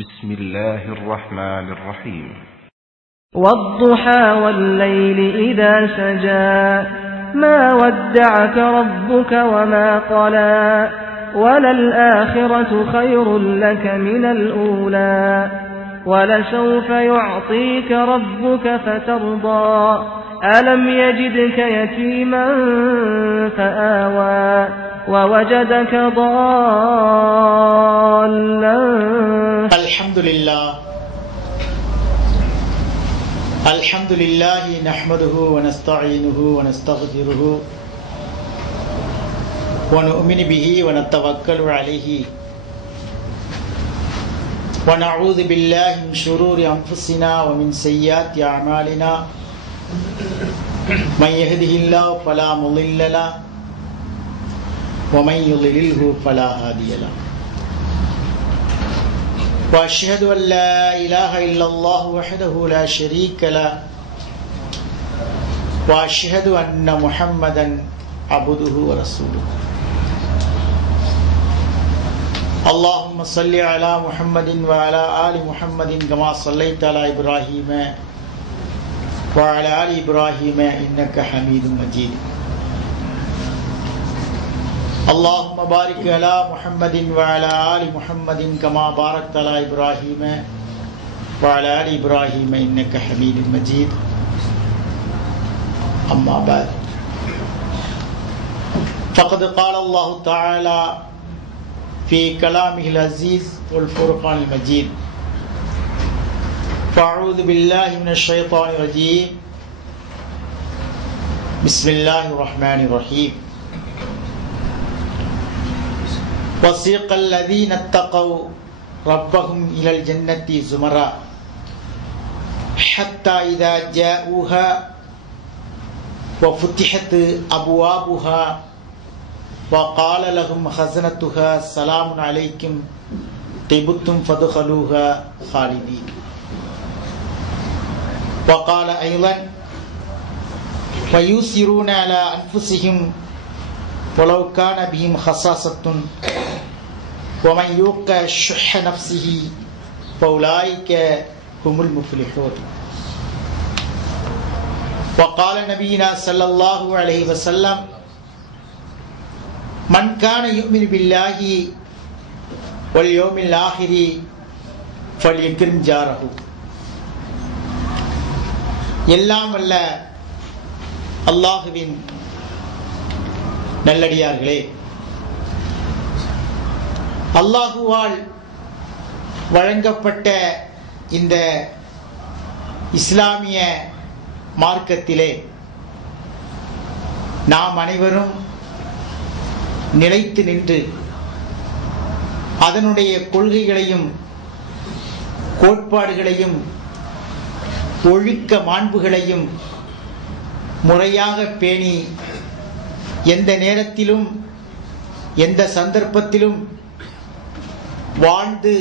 بسم الله الرحمن الرحيم والضحى والليل إذا سجى ما ودعك ربك وما قلى وللآخرة خير لك من الأولى ولسوف يعطيك ربك فترضى ألم يجدك يتيما فآوى ووجدك ضالا الحمد لله نحمده ونستعينه ونستغفره ونؤمن به ونتوكل عليه ونعوذ بالله من شرور أنفسنا ومن سيئات أعمالنا من يهده الله فلا مضل له ومن يضلله فلا هادي له وأشهد أن لا إله إلا الله وحده لا شريك له وأشهد أن محمدا عبده ورسوله اللهم صل على محمد وعلى آل محمد كما صليت على إبراهيم وعلى آل إبراهيم إنك حميد مجيد اللهم بارك على محمد وعلى آل محمد كما باركت على إبراهيم وعلى آل إبراهيم إنك حميد مجيد أما بعد فقد قال الله تعالى في كلامه العزيز والفرقان المجيد فأعوذ بالله من الشيطان الرجيم بسم الله الرحمن الرحيم وسيق الذين اتقوا ربهم إلى الجنة زمرا حتى إذا جاءوها وفتحت أبوابها وقال لهم خزنتها سلام عليكم طبتم فادخلوها خالدين وقال أيضا ويؤثرون على أنفسهم ولو كان بهم خصاصة ومن يوق شح نفسه فأولئك هم المفلحون وقال نبينا صلى الله عليه وسلم من كان يؤمن بالله واليوم الآخر فليكرم جاره. எல்லாம் வல்ல அல்லாஹுவின் நல்லடியார்களே, அல்லாஹுவால் வழங்கப்பட்ட இந்த இஸ்லாமிய மார்க்கத்திலே நாம் அனைவரும் நிலைத்து நின்று அதனுடைய கொள்கைகளையும் கோட்பாடுகளையும் ஒழுக்க மாண்புகளையும் முறையாக பேணி எந்த நேரத்திலும் எந்த சந்தர்ப்பத்திலும் வாழ்ந்து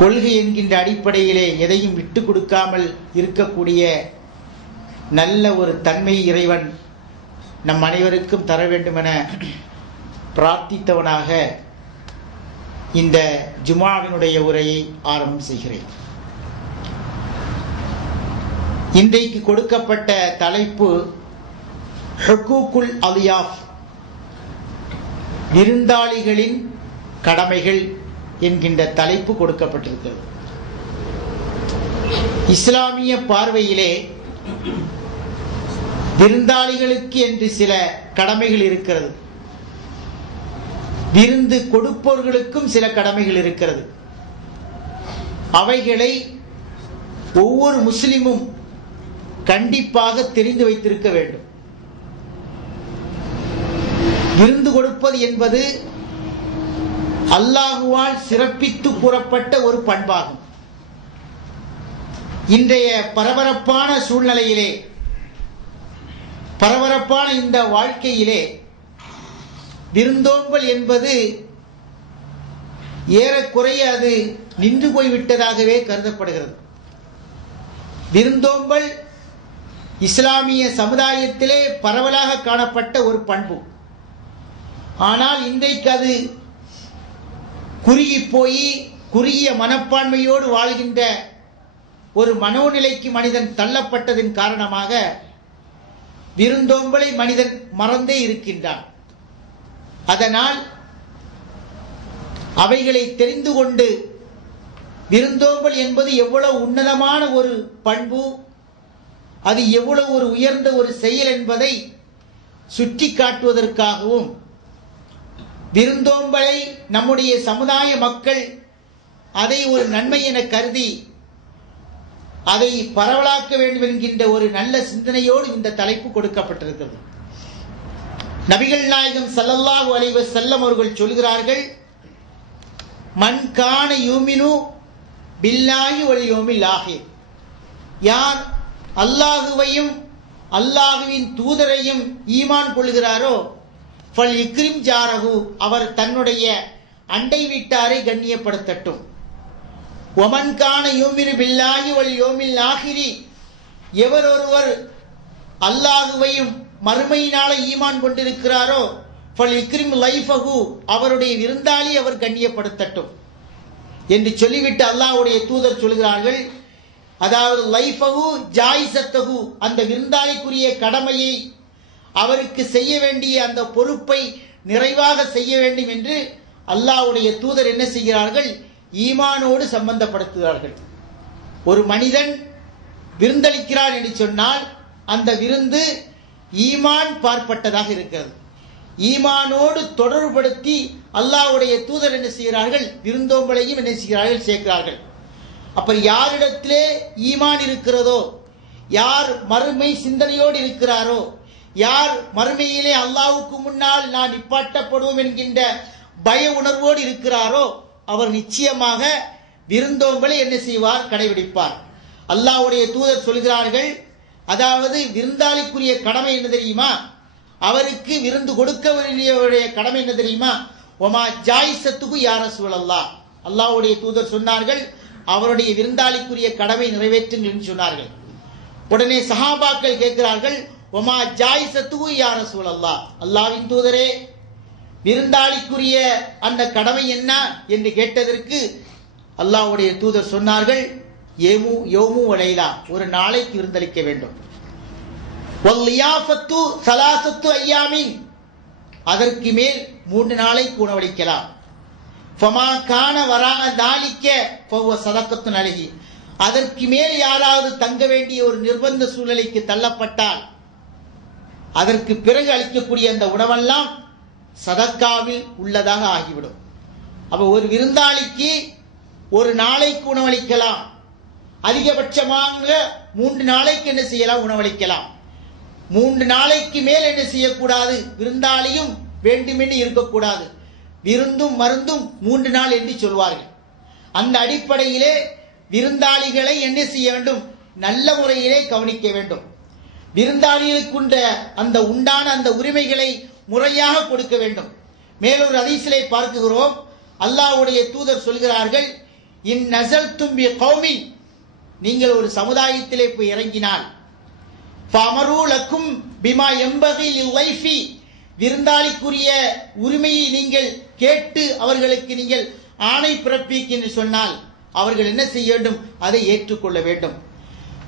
கொள்கை என்கின்ற அடிப்படையிலே எதையும் விட்டு கொடுக்காமல் இருக்கக்கூடிய நல்ல ஒரு தன்மை இறைவன் நம் அனைவருக்கும் தர வேண்டும் என பிரார்த்தித்தவனாக இந்த ஜுமாவினுடைய உரையை ஆரம்பம் செய்கிறேன். இன்றைக்கு கொடுக்கப்பட்ட தலைப்பு ஹுக்கூக்குல் அலியாஃப், விருந்தாளிகளின் கடமைகள் என்கின்ற தலைப்பு கொடுக்கப்பட்டிருக்கிறது. இஸ்லாமிய பார்வையிலே விருந்தாளிகளுக்கு என்று சில கடமைகள் இருக்கிறது, விருந்து கொடுப்பவர்களுக்கும் சில கடமைகள் இருக்கிறது. அவைகளை ஒவ்வொரு முஸ்லிமும் கண்டிப்பாக தெரிந்து வைத்திருக்க வேண்டும். விருந்து கொடுப்பது என்பது அல்லாஹுவால் சிறப்பித்து கூறப்பட்ட ஒரு பண்பாகும். இன்றைய பரபரப்பான சூழ்நிலையிலே, பரபரப்பான இந்த வாழ்க்கையிலே விருந்தோம்பல் என்பது ஏறக்குறைய அது நின்று போய்விட்டதாகவே கருதப்படுகிறது. விருந்தோம்பல் இஸ்லாமிய சமுதாயத்திலே பரவலாக காணப்பட்ட ஒரு பண்பு. ஆனால் இன்றைக்கு அது குறுகி போய் குறுகிய மனப்பான்மையோடு வாழ்கின்ற ஒரு மனோநிலைக்கு மனிதன் தள்ளப்பட்டதின் காரணமாக விருந்தோம்பலை மனிதன் மறந்தே இருக்கின்றான். அதனால் அவைகளை தெரிந்து கொண்டு விருந்தோம்பல் என்பது எவ்வளவு உன்னதமான ஒரு பண்பு, அது எவ்வளவு ஒரு உயர்ந்த ஒரு செயல் என்பதை சுட்டி காட்டுவதற்காகவும் விருந்தோம்பலை நம்முடைய சமுதாய மக்கள் அதை ஒரு நன்மை என கருதி அதை பரவலாக்க வேண்டும் என்கின்ற ஒரு நல்ல சிந்தனையோடு இந்த தலைப்பு கொடுக்கப்பட்டிருக்கிறது. நபிகள் நாயகம் ஸல்லல்லாஹு அலைஹி வஸல்லம் அவர்கள் சொல்கிறார்கள், மன் கான யூமினு பில்லாஹி வல் யௌமில் ஆகிர், யார் அல்லாஹுவையும் அல்லாஹுவின் தூதரையும் ஈமான் கொள்கிறாரோ ஃபல் இக்ரிம் ஜாரஹு, அவர் தன்னுடைய அண்டை வீட்டாரை கண்ணியப்படுத்தட்டும். ஒமன் கான யூமினு பில்லாஹி வல் யௌமில் ஆகிரி, எவர் ஒருவர் அல்லாஹுவையும் மறுமையினால ஈமான் கொண்டிருக்கிறாரோ ஃபல் இக்ரிம் லைஃபஹு, அவருடைய விருந்தாளி அவர் கண்ணியப்படுத்தட்டும் என்று சொல்லிவிட்டு அல்லாஹ்வுடைய தூதர் சொல்கிறார்கள், அதாவது லைஃபஹு ஜாயிசத்தஹு, அந்த விருந்தாளிக்குரிய கடமையை அவருக்கு செய்ய வேண்டிய அந்த பொறுப்பை நிறைவாக செய்ய வேண்டும் என்று அல்லாஹ்வுடைய தூதர் என்ன செய்கிறார்கள், ஈமானோடு சம்பந்தப்படுத்துகிறார்கள். ஒரு மனிதன் விருந்தளிக்கிறார் என்று சொன்னால் அந்த விருந்து ஈமான் பார்ப்பட்டதாக இருக்கிறது. ஈமானோடு தொடர்புபடுத்தி அல்லாஹ்வுடைய தூதர் என்ன செய்கிறார்கள், விருந்தோம்பலையும் என்ன செய்கிறார்கள், சேர்க்கிறார்கள். அப்ப யாரிடத்திலே ஈமான் இருக்கிறதோ, யார் மறுமை சிந்தனையோடு இருக்கிறாரோ, யார் மறுமையிலே அல்லாஹ்வுக்கு முன்னால் நான் நிப்பாட்டப்படுவோம் என்கின்ற பய உணர்வோடு இருக்கிறாரோ அவர் நிச்சயமாக விருந்தோம்பலை என்ன செய்வார், கடைபிடிப்பார். அல்லாஹ்வுடைய தூதர் சொல்கிறார்கள், அதாவது விருந்தாளிக்குரிய கடமை என்ன தெரியுமா, அவருக்கு விருந்து கொடுக்க வேண்டிய கடமை என்ன தெரியுமா, ஒமா ஜாயிசத்துக்கு யா ரசூலல்லாஹ், அல்லாஹ்வுடைய தூதர் சொன்னார்கள், அவருடைய விருந்தாளிக்குரிய கடமை நிறைவேற்றுங்கள் என்று சொன்னார்கள். உடனே சஹாபாக்கள் கேட்கிறார்கள், ஒமா ஜாயிசத்துக்கு யா ரசூலல்லாஹ், அல்லாஹ்வின் தூதரே விருந்தாளிக்குரிய அந்த கடமை என்ன என்று கேட்டதற்கு அல்லாஹ்வுடைய தூதர் சொன்னார்கள், யௌமு வலைலா, ஒரு நாளைக்கு விருந்தளிக்க வேண்டும். வல்லியாஃபத்து ஸலாஸத்து அய்யாமின், அதற்கு மேல் 3 நாளைக்கு உணவளிக்கலாம். ஃபமா கான வரா தாலிக்க ஃபஹுவ ஸதகத்துன் அலைஹி, அதற்கு மேல் யாராவது தங்க வேண்டிய ஒரு நிர்பந்த சூழ்நிலைக்கு தள்ளப்பட்டால் அதற்கு பிறகு அளிக்கக்கூடிய அந்த உணவெல்லாம் சதக்காவில் உள்ளதாக ஆகிவிடும். அப்ப ஒரு விருந்தாளிக்கு ஒரு நாளைக்கு உணவளிக்கலாம், அதிகபட்சமாக 3 நாளைக்கு என்ன செய்யலாம், உணவளிக்கலாம். 3 நாளைக்கு மேல் என்ன செய்யக்கூடாது, விருந்தாளியும் வேண்டுமென்று இருக்கக்கூடாது. விருந்தும் மருந்தும் 3 நாள் என்று சொல்வார்கள். அந்த அடிப்படையிலே விருந்தாளிகளை என்ன செய்ய வேண்டும், நல்ல முறையிலே கவனிக்க வேண்டும். விருந்தாளிகளுக்குண்ட அந்த உண்டான அந்த உரிமைகளை முறையாக கொடுக்க வேண்டும். மேலொரு ஹதீஸிலே பார்க்கிறோம், அல்லாஹ்வுடைய தூதர் சொல்கிறார்கள், இன் நஸல்தும் பி கௌமின், நீங்கள் ஒரு சமுதாயத்திலே போய் இறங்கினால் ஃபஅமரு லக்கும் பிமா யம்பகி லில்லைஃபி, விருந்தாளிக்குரிய உரிமையை நீங்கள் கேட்டு அவர்களுக்கு நீங்கள் ஆணை பிறப்பிக்க சொன்னால் அவர்கள் என்ன செய்ய வேண்டும், அதை ஏற்றுக்கொள்ள வேண்டும்.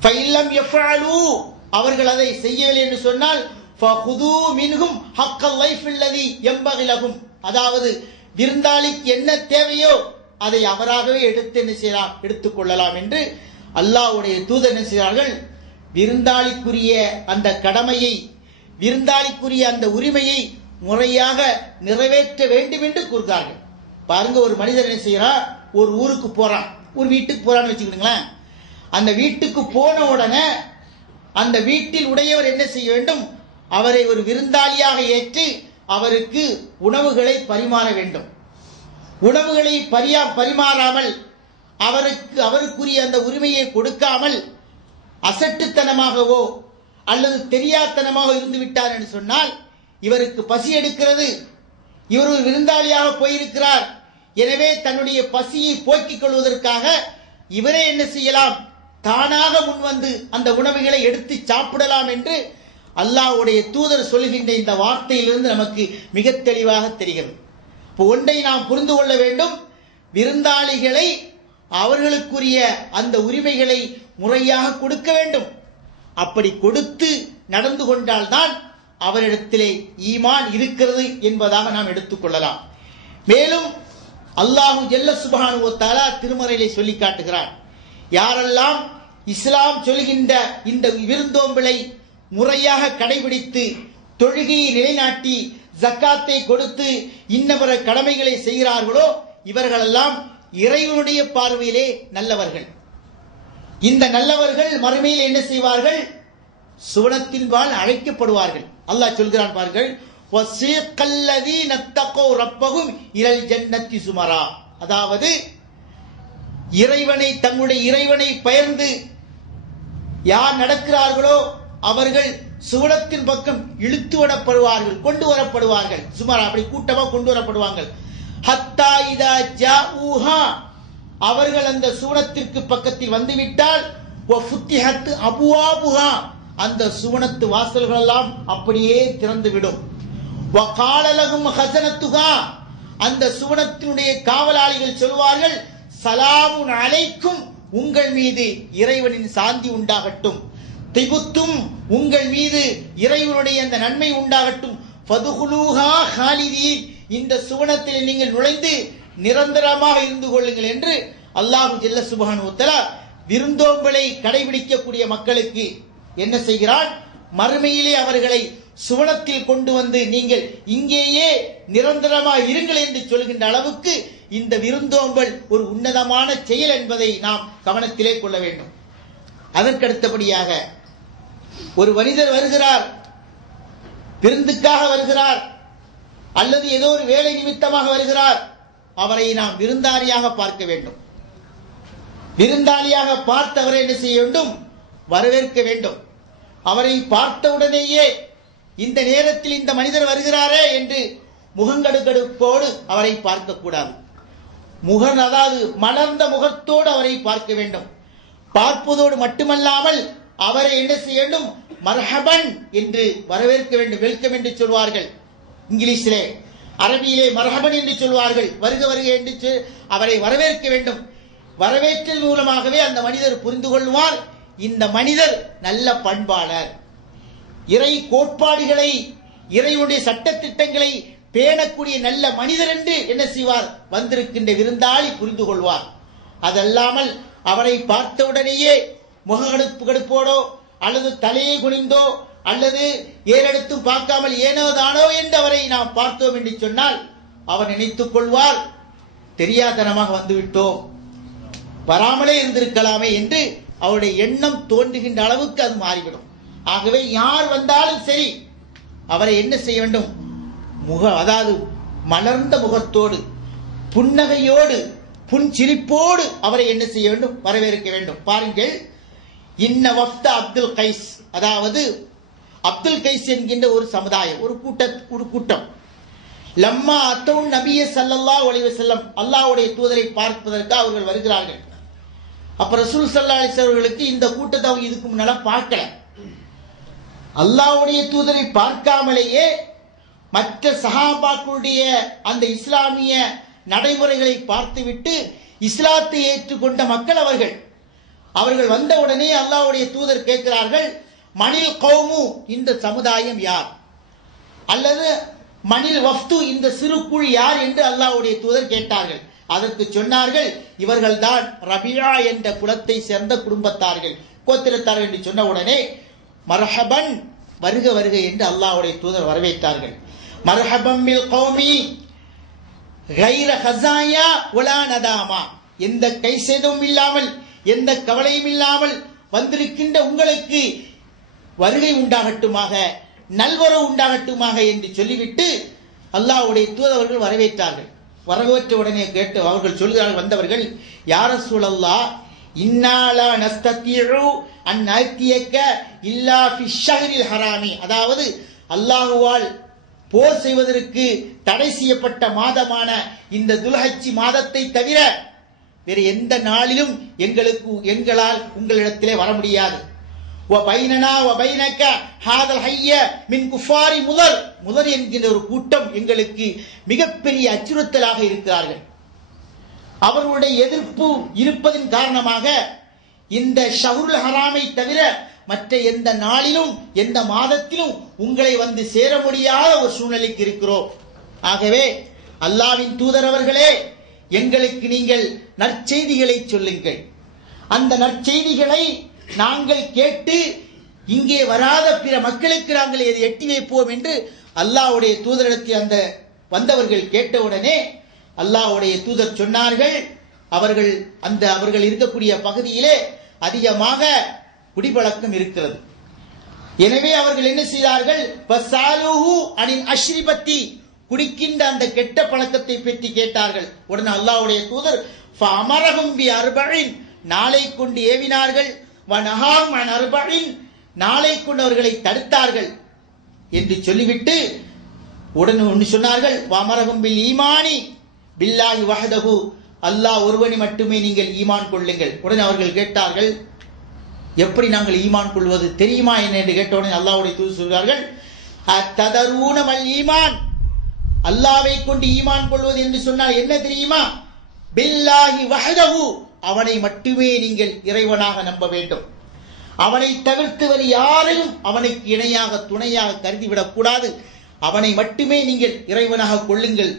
ஃபஇல்லம் யஃபஅலு, அவர்கள் அதை செய்யவில்லை என்று சொன்னால் ஃபஹுது மின்ஹும் ஹக்கல் லைஃப் அல்லதி யம்பகி லஹும், அதாவது விருந்தாளிக்கு என்ன தேவையோ அதை அவராகவே எடுத்து என்ன செய்யலாம், எடுத்துக்கொள்ளலாம் என்று அல்லாஹ்வுடைய தூதர் என்ன செய்கிறார்கள், விருந்தாளிக்குரிய அந்த கடமையை, விருந்தாளிக்குரிய அந்த உரிமையை முறையாக நிறைவேற்ற வேண்டும் என்று கூறுகிறார்கள். பாருங்க, ஒரு மனிதர் என்ன செய்யறான், ஒரு ஊருக்கு போறான், ஒரு வீட்டுக்கு போறான்னு வச்சுக்கிடுங்களேன். அந்த வீட்டுக்கு போன உடனே அந்த வீட்டில் உடையவர் என்ன செய்ய வேண்டும், அவரை ஒரு விருந்தாளியாக ஏற்று அவருக்கு உணவுகளை பரிமாற வேண்டும். உணவுகளை பரிமாறாமல் அவருக்குரிய அந்த உரிமையை கொடுக்காமல் அசட்டுத்தனமாகவோ அல்லது தெரியாதனமாக இருந்து விட்டார் என்று சொன்னால் இவருக்கு பசி எடுக்கிறது, இவர் ஒரு விருந்தாளியாக போயிருக்கிறார், எனவே தன்னுடைய பசியை போக்கிக் கொள்வதற்காக இவரே என்ன செய்யலாம், தானாக முன்வந்து அந்த உணவுகளை எடுத்து சாப்பிடலாம் என்று அல்லாஹ்வுடைய தூதர் சொல்கின்ற இந்த வார்த்தையிலிருந்து நமக்கு மிக தெளிவாக தெரிகிறது. இப்போ ஒன்றை நாம் புரிந்து கொள்ள வேண்டும், விருந்தாளிகளை அவர்களுக்குரிய அந்த உரிமைகளை முறையாக கொடுக்க வேண்டும். அப்படி கொடுத்து நடந்து கொண்டால்தான் அவரிடத்திலே ஈமான் இருக்கிறது என்பதாக நாம் எடுத்துக்கொள்ளலாம். மேலும் அல்லாஹு ஜல்ல சுப்ஹானஹு வ தஆலா திருமறையிலே சொல்லி காட்டுகிறார், யாரெல்லாம் இஸ்லாம் சொல்கின்ற இந்த விருந்தோம்பலை முறையாக கடைபிடித்து தொழுகையை நிலைநாட்டி ஜக்காத்தை கொடுத்து இன்னபிற கடமைகளை செய்கிறார்களோ இவர்களெல்லாம் இறைவனுடைய பார்வையிலே நல்லவர்கள். இந்த நல்லவர்கள் மறுமையில் என்ன செய்வார்கள்? சுவனத்தின்பால் அழைக்கப்படுவார்கள். அல்லாஹ் சொல்கிறான் பாருங்கள், வஸீகல்லதீன தக்கௌ ரப்பஹும் இலல் ஜன்னத்தி சுமரா. அதாவது தங்களுடைய இறைவனை பயந்து யார் நடக்கிறார்களோ அவர்கள் சுவனத்தின் பக்கம் இழுத்து வரப்படுவார்கள், கொண்டு வரப்படுவார்கள். சுமரா, அப்படி கூட்டமா கொண்டு வரப்படுவார்கள். ஹத்தா இதா ஜாஊஹா, அவர்கள் அந்த சுவனத்திற்கு பக்கத்தில் வந்துவிட்டால் வஃபுத்திஹத் அபுவாபுஹா, அந்த சுவனத்து வாசல்கள் எல்லாம் அப்படியே திறந்துவிடும். வகால லஹும் ஹஸனத்துஹா, அந்த சுவனத்தினுடைய காவலாளிகள் சொல்வார்கள், சலாமுன் அலைக்கும், உங்கள் மீது இறைவனின் சாந்தி உண்டாகட்டும். திபுத்தும், உங்கள் மீது இறைவனுடைய அந்த நன்மை உண்டாகட்டும். ஃபதுகுலூஹா ஹாலிதீன், இந்த சுவனத்தில் நீங்கள் நுழைந்து நிரந்தரமாக இருந்து கொள்ளுங்கள் என்று அல்லாஹு ஜல்ல சுப்ஹானஹு வ தஆலா விருந்தோம்பலை கடைபிடிக்கக்கூடிய மக்களுக்கு என்ன செய்கிறான்? மறுமையிலே அவர்களை சுவனத்தில் கொண்டு வந்து நீங்கள் இங்கேயே நிரந்தரமாக இருங்கள் என்று சொல்கின்ற அளவுக்கு இந்த விருந்தோம்பல் ஒரு உன்னதமான செயல் என்பதை நாம் கவனத்திலே கொள்ள வேண்டும். அதற்கடுத்தபடியாக ஒரு மனிதர் வருகிறார், விருந்துக்காக வருகிறார், அல்லது ஏதோ ஒரு வேலை நிமித்தமாக வருகிறார், அவரை நாம் விருந்தாளியாக பார்க்க வேண்டும். விருந்தாளியாக பார்த்தவரை என்ன செய்ய வேண்டும்? வரவேற்க வேண்டும். அவரை பார்த்தவுடனேயே இந்த நேரத்தில் இந்த மனிதர் வருகிறாரே என்று முகங்கடுக்கடுப்போடு அவரை பார்க்கக்கூடாது. அதாவது மலர்ந்த முகத்தோடு அவரை பார்க்க வேண்டும். பார்ப்பதோடு மட்டுமல்லாமல் அவரை என்ன செய்ய வேண்டும்? மர்ஹபன் என்று வரவேற்க வேண்டும். வெல்கம் என்று சொல்வார்கள் இங்கிலீஷிலே, அரபியிலே மர்ஹபன் என்று சொல்வார்கள். வருக வருக என்று அவரை வரவேற்க வேண்டும். வரவேற்றல் மூலமாகவே அந்த மனிதர் புரிந்து கொள்வார், இந்த மனிதர் நல்ல பண்பாளர், இறை கோட்பாடுகளை இறைவனுடைய சட்ட திட்டங்களை பேணக்கூடிய நல்ல மனிதர் என்று என்ன செய்வார்? வந்திருக்கின்ற விருந்தாளி புரிந்து கொள்வார். அதல்லாமல் அவரை பார்த்தவுடனேயே முகக்கடுப்போடோ அல்லது தலையை குனிந்தோ அல்லது ஏறெடுத்தும் பார்க்காமல் ஏனோ தானோ என்று அவரை நாம் பார்த்தோம் என்று சொன்னால் அவர் நினைத்துக் கொள்வார், தெரியாதனமாக வந்துவிட்டோம், வராமலே இருந்திருக்கலாமே என்று அவருடைய எண்ணம் தோன்றுகின்ற அளவுக்கு அது மாறிவிடும். ஆகவே யார் வந்தாலும் சரி அவரை என்ன செய்ய வேண்டும்? அதாவது மலர்ந்த முகத்தோடு, புன்னகையோடு, புன்சிரிப்போடு அவரை என்ன செய்ய வேண்டும்? வரவேற்க வேண்டும். பாருங்கள், இன்ன வஃப்த அப்துல் கைஸ், அதாவது அப்துல் கைஸ் என்கின்ற ஒரு சமுதாயம், ஒரு கூட்டம், லம்மா அத்தவுன் நபிய ஸல்லல்லாஹு அலைஹி வஸல்லம், அல்லாஹ்வுடைய தூதரை பார்ப்பதற்கு அவர்கள் வருகிறார்கள். அப்ப ரசூல் ஸல்லல்லாஹு அலைஹி வஸல்லம் அவர்களுக்கு இந்த கூட்டத்தை அவங்க இதுக்கு முன்னால பார்க்கல. அல்லாஹ்வுடைய தூதரை பார்க்காமலேயே மற்ற சஹாபாக்களுடைய அந்த இஸ்லாமிய நடைமுறைகளை பார்த்துவிட்டு இஸ்லாத்தை ஏற்றுக்கொண்ட மக்கள் அவர்கள் வந்தவுடனே அல்லாஹ்வுடைய தூதர் கேட்கிறார்கள், மனில் கௌமு, இந்த சமுதாயம் யார்? அல்லது மனில் வஃப்து, இந்த சிறு குழு யார் என்று அல்லாஹ்வுடைய தூதர் கேட்டார்கள். அதற்கு சொன்னார்கள், இவர்கள்தான் ரபியா என்ற குலத்தை சேர்ந்த குடும்பத்தார்கள், கோத்திரத்தார்கள் என்று சொன்ன உடனே மர்ஹபன், வருக வருக என்று அல்லாஹ்வுடைய தூதர் வரவேற்றார்கள். மர்ஹபம் பில் கௌமி கைர ஹஸாயா வலா நதாமா, எந்த கை சேதமும் இல்லாமல் எந்த கவலையும் இல்லாமல் வந்திருக்கின்ற உங்களுக்கு வருகை உண்டாகட்டுமாக, நல்வரவு உண்டாகட்டுமாக என்று சொல்லிவிட்டு அல்லாஹ்வுடைய தூதர்கள் வரவேற்றார்கள். வரவேற்ற உடனே கேட்டு அவர்கள் சொல்கிறார்கள், வந்தவர்கள், யா ரசூலல்லாஹ், இன்னாலா நஸ்தத்தியு அன் நஅத்தியக இல்லா ஃபி ஷஹ்ரில் ஹராமி, அதாவது அல்லாஹ்வால் போர் செய்வதற்கு தடை செய்யப்பட்ட மாதமான இந்த துல்ஹஜ் மாதத்தை தவிர வேறு எந்த நாளிலும் எங்களால் உங்களிடத்திலே வர முடியாது. வபைனனா வபைனக ஹாதல் ஹய்ய மின் குஃபாரி முதர் என்கின்ற ஒரு கூட்டம் எங்களுக்கு மிகப்பெரிய அச்சுறுத்தலாக இருக்கிறார்கள். அவர்களுடைய எதிர்ப்பு இருப்பதன் காரணமாக இந்த ஷஹ்ருல் ஹராமை தவிர மற்ற எந்த நாளிலும் எந்த மாதத்திலும் உங்களை வந்து சேர முடியாத ஒரு சூழ்நிலைக்கு இருக்கிறோம். ஆகவே அல்லாஹ்வின் தூதர் அவர்களே, எங்களுக்கு நீங்கள் நற்செய்திகளை சொல்லுங்கள். அந்த நற்செய்திகளை நாங்கள் கேட்டு இங்கே வராத பிற மக்களுக்கு நாங்கள் இதை எட்டி வைப்போம் என்று அல்லாஹ்வுடைய தூதரிடத்தில் அந்த வந்தவர்கள் கேட்டவுடனே அல்லாஹ்வுடைய தூதர் சொன்னார்கள், அவர்கள் இருக்கக்கூடிய பகுதியிலே அதிகமாக குடிப்பழக்கம் இருக்கிறது. எனவே அவர்கள் என்ன செய்தார்கள், ஃபஸாலுஹு அனில் அஷ்ரிபத்தி, குடிக்கின்ற அந்த கெட்ட பழக்கத்தை பற்றி கேட்டார்கள். உடனே அல்லாஹ்வுடைய தூதர் ஃபஅமரஹும் பி அர்பஇன், நாளை கொண்டு ஏவினார்கள், வனஹாஹும் அன் அர்பஇன், நாளை கொண்டு அவர்களை தடுத்தார்கள் என்று சொல்லிவிட்டு உடனே சொன்னார்கள், வஅமரஹும் பில் ஈமானி பில்லாஹி வஹ்தஹு, அல்லாஹ் ஒருவனை மட்டுமே நீங்கள் ஈமான் கொள்ளுங்கள். உடனே அவர்கள் கேட்டார்கள், எப்படி நாங்கள் ஈமான் கொள்வது தெரியுமா என்ன என்று கேட்டவுடனே அல்லாஹ்வுடைய தூதர் சொல்கிறார்கள், அத்ததரூன மல் ஈமான், அல்லாஹ்வை கொண்டு ஈமான் கொள்வது என்று சொன்னால் என்ன தெரியுமா, பில்லாஹி வஹ்தஹு, அவனை மட்டுமே நீங்கள் இறைவனாக நம்ப வேண்டும். அவனை தவிர்த்து வேறு யாரையும் அவனுக்கு இணையாக துணையாக கருதிவிடக் கூடாது. அவனை மட்டுமே நீங்கள் இறைவனாக கொள்ளுங்கள்.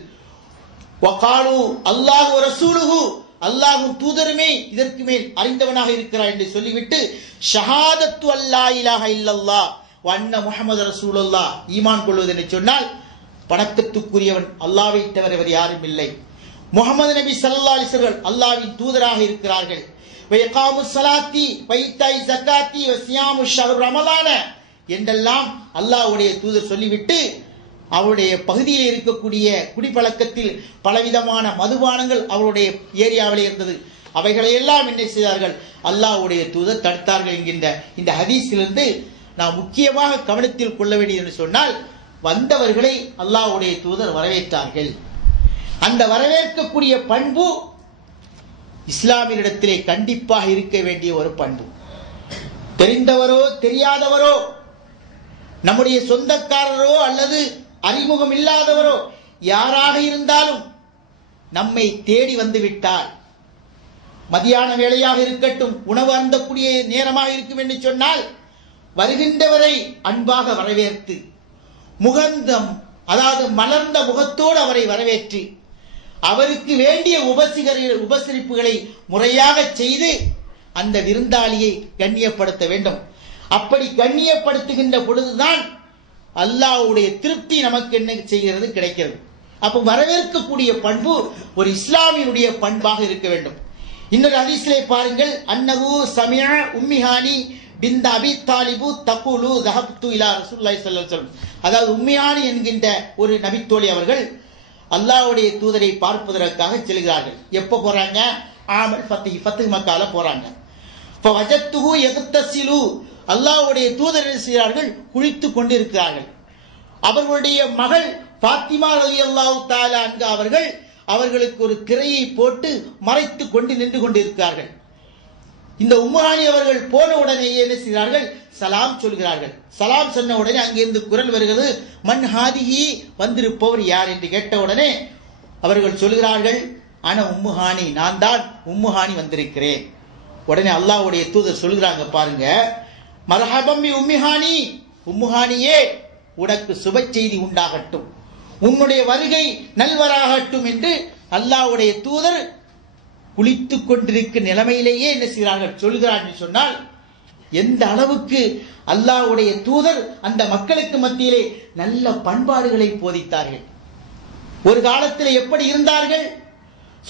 வகாலு அல்லாஹு ரசூலுஹு, அல்லாஹ்வும் தூதருமே இதற்கு மேல் அறிந்தவனாக இருக்கிறார் என்று சொல்லிவிட்டு ஷஹாதத்து அல்லா இலாஹ இல்லல்லாஹ் வ அன்ன முஹம்மது ரசூலுல்லாஹ், ஈமான் கொள்வது என்று சொன்னால் வணக்கத்துக்குரியவன் அல்லாஹ்வை தவிர வேறு யாரும் இல்லை, முஹம்மது நபி ஸல்லல்லாஹு அலைஹி வஸல்லம் அல்லாஹ்வின் தூதராக இருக்கிறார்கள், வ இகாமுஸ் ஸலாத்தி வ இத்தாஇ ஸகாத்தி வ ஸியாமு ஷஹ்ர் ரமலான என்றெல்லாம் அல்லாஹ்வுடைய தூதர் சொல்லிவிட்டு அவருடைய பகுதியில் இருக்கக்கூடிய குடிப்பழக்கத்தில் பலவிதமான மதுபானங்கள் அவருடைய ஏரியாவில் இருந்தது. அவைகளை எல்லாம் என்ன செய்தார்கள், அல்லாஹ்வுடைய தூதர் தடுத்தார்கள் என்கின்ற இந்த ஹதீஸிலிருந்து நாம் முக்கியமாக கவனத்தில் கொள்ள வேண்டியது என்று சொன்னால், வந்தவர்களை அல்லாஹ்வுடைய தூதர் வரவேற்றார்கள். அந்த வரவேற்கக்கூடிய பண்பு இஸ்லாமியரிடத்திலே கண்டிப்பாக இருக்க வேண்டிய ஒரு பண்பு. தெரிந்தவரோ தெரியாதவரோ, நம்முடைய சொந்தக்காரரோ அல்லது அறிமுகம் இல்லாதவரோ யாராக இருந்தாலும் நம்மை தேடி வந்து விட்டால், மதியான வேளையாக இருக்கட்டும், உணவு அருந்தக்கூடிய நேரமாக இருக்கும் என்று சொன்னால், வருகின்றவரை அன்பாக வரவேற்று முகந்தம், அதாவது மலர்ந்த முகத்தோடு அவரை வரவேற்று அவருக்கு வேண்டிய உபசரிப்புகளை முறையாக செய்து அந்த விருந்தாளியை கண்ணியப்படுத்த வேண்டும். அப்படி கண்ணியப்படுத்துகின்ற பொழுதுதான் அல்லாஹ்வுடைய திருப்தி நமக்கு என்ன செய்கிறது, கிடைக்கிறது. அப்ப வரவேற்கக்கூடிய பண்பு ஒரு இஸ்லாமியனுடைய பண்பாக இருக்க வேண்டும். இன்னொரு ஹதீஸிலே பாருங்கள், அன்னஹு சமிஅ உம்மிஹானி பின்த் அபி தாலிபு தகுலு தஹப்து இலா ரசூலுல்லாஹி ஸல்லல்லாஹு அலைஹி வஸல்லம், அதாவது உம்மிஹானி என்கின்ற ஒரு நபித்தோழி அவர்கள் அல்லாஹ்வுடைய தூதரை பார்ப்பதற்காக செல்கிறார்கள். எப்ப போறாங்க, ஆமல் ஃபத்ஹ் மக்கால போறாங்க. ஃபவஜத்துஹு யக்தஸிலு, அல்லாஹ்வுடைய தூதர் என்ன செய்கிறார்கள், குளித்துக் கொண்டிருக்கிறார்கள். அவர்களுடைய மகள் ஃபாத்திமா ரலியல்லாஹு தஆலா அன்ஹா அவர்களுக்கு ஒரு திரையை போட்டு மறைத்துக் கொண்டு நின்று கொண்டிருக்கிறார்கள். இந்த உம்முஹானி அவர்கள் போன உடனே என்ன செய்கிறார்கள், சலாம் சொல்கிறார்கள். சலாம் சொன்ன உடனே அங்கிருந்து குரல் வருகிறது, மன் ஹாதிஹி, வந்திருப்பவர் யார் என்று கேட்ட உடனே அவர்கள் சொல்கிறார்கள், ஆனா உம்முஹானி, நான் தான் உம்முஹானி வந்திருக்கிறேன். உடனே அல்லாஹ்வுடைய தூதர் சொல்கிறாங்க, பாருங்க, மர்ஹபம் பி உம்மிஹானி, உம்முஹானியே உனக்கு சுப செய்தி உண்டாகட்டும், உன்னுடைய வருகை நல்வராகட்டும் என்று அல்லாஹ்வுடைய தூதர் குளித்துக் கொண்டிருக்கிற நிலைமையிலேயே என்ன செய்கிறார்கள், சொல்கிறார்கள். சொன்னால் எந்த அளவுக்கு அல்லாஹ்வுடைய தூதர் அந்த மக்களுக்கு மத்தியிலே நல்ல பண்பாடுகளை போதித்தார்கள். ஒரு காலத்தில் எப்படி இருந்தார்கள்,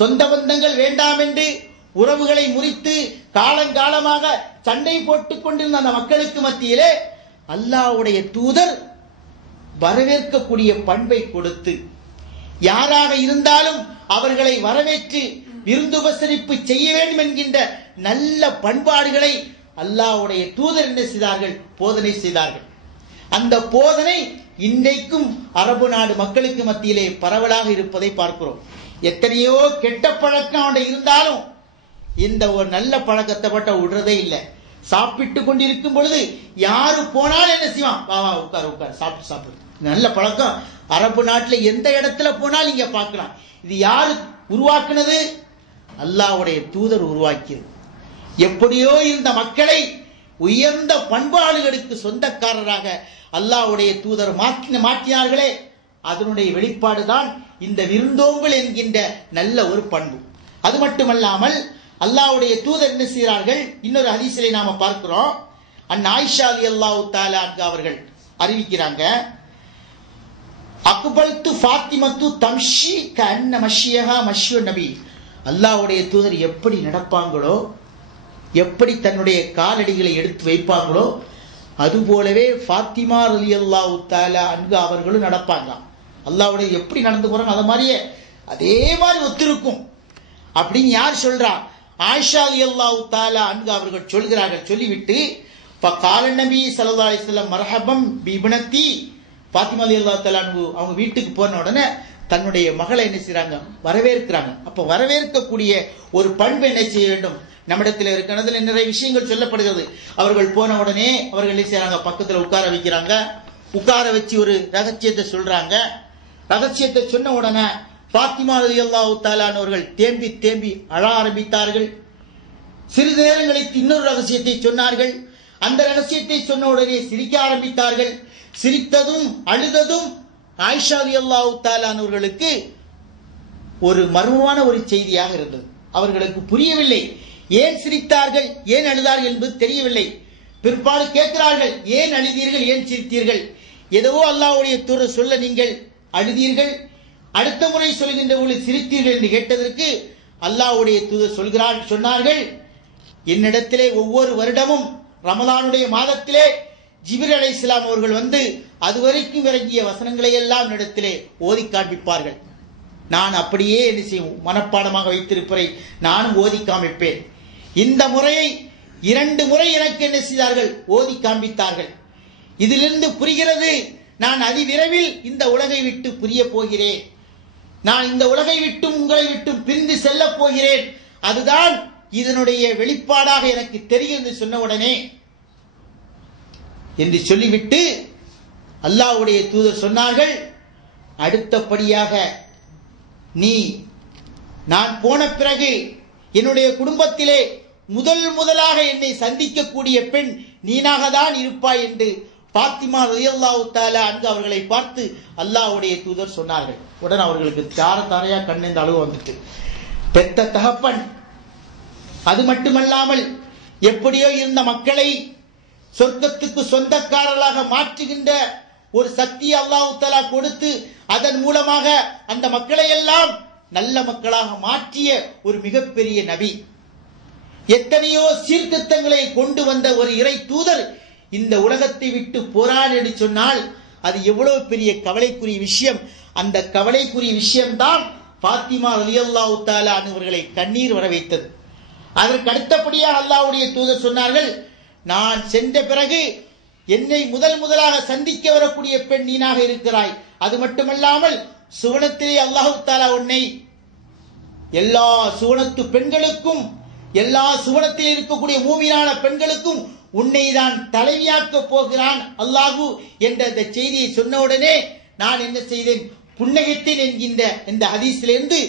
சொந்த பந்தங்கள் வேண்டாம் என்று உறவுகளை முறித்து காலங்காலமாக சண்டை போட்டுக் கொண்டிருந்த அந்த மக்களுக்கு மத்தியிலே அல்லாஹ்வுடைய தூதர் வரவேற்கக்கூடிய பண்பை கொடுத்து, யாராக இருந்தாலும் அவர்களை வரவேற்று விருந்துபசரிப்பு செய்ய வேண்டும் என்கின்ற நல்ல பண்பாடுகளை அல்லாஹ்வுடைய தூதர் என்ன செய்தார்கள், போதனை செய்தார்கள். அந்த போதனை இன்றைக்கும் அரபு நாடு மக்களுக்கு மத்தியிலே பரவலாக இருப்பதை பார்க்கிறோம். எத்தனையோ கெட்ட பழக்கம் இருந்தாலும் இந்த ஒரு நல்ல பழக்கத்தை பட்ட விடுறதே இல்லை. சாப்பிட்டு கொண்டிருக்கும் பொழுது யாரு போனாலும் என்ன செய்வான், வா வா உட்கார் உட்கார், சாப்பிட்டு சாப்பிடு. நல்ல பழக்கம் அரபு நாட்டில் எந்த இடத்துல போனாலும் இங்க பார்க்கலாம். இது யாரு உருவாக்குனது, அல்லாஹ்வுடைய தூதர் உருவாக்கியது. எப்படியோ இந்த மக்களை உயர்ந்த பண்பாடுகளுக்கு சொந்தக்காரராக அல்லாஹ்வுடைய தூதர் மாற்றினார்களே, அதனுடைய வெளிப்பாடுதான் இந்த விருந்தோம்பல் என்கின்ற நல்ல ஒரு பண்பு. அது மட்டுமல்லாமல் அல்லாஹ்வுடைய தூதர் என்ன செய்கிறார்கள்? இன்னொரு ஹதீஸிலே நாம பார்க்கிறோம். ஆயிஷா ரலியல்லாஹு தஆலா அன்ஹா அவர்கள் அறிவிக்கிறாங்க, அக்பல்து ஃபாத்திமத்து தம்ஷி கஅன்ன மஷ்யஹா மஷ்யு நபி. அல்லாஹ்வுடைய தூதர் எப்படி நடப்பாங்களோ, எப்படி தன்னுடைய காலடிகளை எடுத்து வைப்பாங்களோ, அதுபோலவே ஃபாத்திமா ரலியல்லாஹு தஆலா அன்ஹா அவர்களும் நடப்பாங்க. அல்லாஹ்வுடைய எப்படி நடந்து போறாங்க அது மாதிரியே அதே மாதிரி ஒத்திருக்கும் அப்படின்னு யார் சொல்றா? ஆயிஷா ரலியல்லாஹு தஆலா அன்ஹா அவர்கள் சொல்கிறார்கள். சொல்லிவிட்டு ஃபகால நபி ஸல்லல்லாஹு அலைஹி வஸல்லம் மர்ஹபம் பிப்னதி. ஃபாத்திமா ரலியல்லாஹு தஆலா அன்ஹா அவங்க வீட்டுக்கு போன உடனே தன்னுடைய மகளை என்ன செய்றாங்க? வரவேற்கிறாங்க. அப்ப வரவேற்கக்கூடிய ஒரு பண்பு என்ன செய்ய வேண்டும்? நம்மிடத்தில் இருக்கிறதுல நிறைய விஷயங்கள் சொல்லப்படுகிறது. அவர்கள் போன உடனே அவர்கள் என்ன செய்றாங்க? பக்கத்துல உட்கார வைக்கிறாங்க. உட்கார வச்சு ஒரு ரகசியத்தை சொல்றாங்க. ரகசியத்தை சொன்ன உடனே ஃபாத்திமா ரலியல்லாஹு தஆலா அவர்கள் தேம்பி தேம்பி அழ ஆரம்பித்தார்கள். சிறிது நேரங்களுக்கு இன்னொரு ரகசியத்தை சொன்னார்கள். அந்த ரகசியத்தை சொன்ன உடனே சிரிக்க ஆரம்பித்தார்கள். சிரித்ததும் அழுததும் ஆயிஷா ரலியல்லாஹு தஆலா அவர்களுக்கு ஒரு மர்மமான ஒரு செய்தியாக இருந்தது. அவர்களுக்கு புரியவில்லை. ஏன் சிரித்தார்கள், ஏன் அழுதார்கள் என்பது தெரியவில்லை. பிற்பாடு கேட்கிறார்கள், ஏன் அழுதீர்கள், ஏன் சிரித்தீர்கள்? ஏதோ அல்லாஹ்வுடைய தூதர் சொல்ல நீங்கள் அழுதீர்கள், அடுத்த முறை சொல்கின்ற போது சிரித்தீர்கள் என்று கேட்டதற்கு அல்லாஹ்வுடைய தூதர் சொன்னார்கள், என்னிடத்திலே ஒவ்வொரு வருடமும் ரமலானுடைய மாதத்திலே ஜிப்ரீல் அலைஹிஸ்ஸலாம் அவர்கள் வந்து அதுவரைக்கும் இறங்கிய வசனங்களை எல்லாம் என்னிடத்திலே ஓதி காண்பிப்பார்கள். நான் அப்படியே என்ன செய்யும் மனப்பாடமாக வைத்திருப்பதை நானும் ஓதி காண்பிப்பேன். இந்த முறையை 2 முறை எனக்கு என்ன செய்தார்கள்? ஓதி காண்பித்தார்கள். இதிலிருந்து புரிகிறது, நான் அதிவிரைவில் இந்த உலகை விட்டு பிரிய போகிறேன். நான் இந்த உலகை விட்டும் உங்களை விட்டும் பிரிந்து செல்ல போகிறேன். அதுதான் இதனுடைய வெளிப்பாடாக எனக்கு தெரியும் என்று சொன்ன உடனே என்று சொல்லிவிட்டு அல்லாஹ்வுடைய தூதர் சொன்னார்கள், அடுத்தபடியாக நான் போன பிறகு என்னுடைய குடும்பத்திலே முதலாக என்னை சந்திக்கக்கூடிய பெண் நீனாக தான் இருப்பாய் என்று ஃபாத்திமா ரலியல்லாஹு தஆலா அன்ஹா அவர்களை பார்த்து அல்லாஹ்வுடைய தூதர் சொன்னார்கள். உடனே அவர்களுக்கு தாரையா கண்ணெந்த அளவு வந்துட்டு, பெத்த தகப்பன், அது மட்டுமல்லாமல் எப்படியோ இருந்த மக்களை சொர்க்கத்துக்கு சொந்தக்காரர்களாக மாற்றுகின்ற ஒரு சக்தியை அல்லாஹ் தஆலா கொடுத்து அதன் மூலமாக அந்த மக்களை எல்லாம் நல்ல மக்களாக மாற்றிய ஒரு மிகப்பெரிய நபி, எத்தனையோ சீர்திருத்தங்களை கொண்டு வந்த ஒரு இறை தூதர் இந்த உலகத்தை விட்டு போறார் என்று சொன்னால் அது எவ்வளவு பெரிய கவலைக்குரிய விஷயம். அந்த கவலைக்குரிய விஷயம்தான் ஃபாத்திமா ரலியல்லாஹு தஆலா அவர்களை கண்ணீர் வர வைத்தது. அதற்கு அடுத்தபடியாக அல்லாஹ்வுடைய தூதர் சொன்னார்கள், நான் சென்ற பிறகு என்னை முதலாக சந்திக்க வரக்கூடிய பெண் நீனாக இருக்கிறாய். அது மட்டுமல்லாமல் சுவனத்திலே அல்லாஹ் தஆலா உன்னை எல்லா சுவனத்து பெண்களுக்கும், எல்லா சுவனத்தில் இருக்கக்கூடிய மூமினான பெண்களுக்கும் உன்னை தான் தலைவியாக்க போகிறான் அல்லாஹு என்ற இந்த செய்தியை சொன்ன உடனே நான் என்ன செய்தேன்? புன்னகைத்தேன் என்கின்ற இந்த ஹதீஸிலிருந்து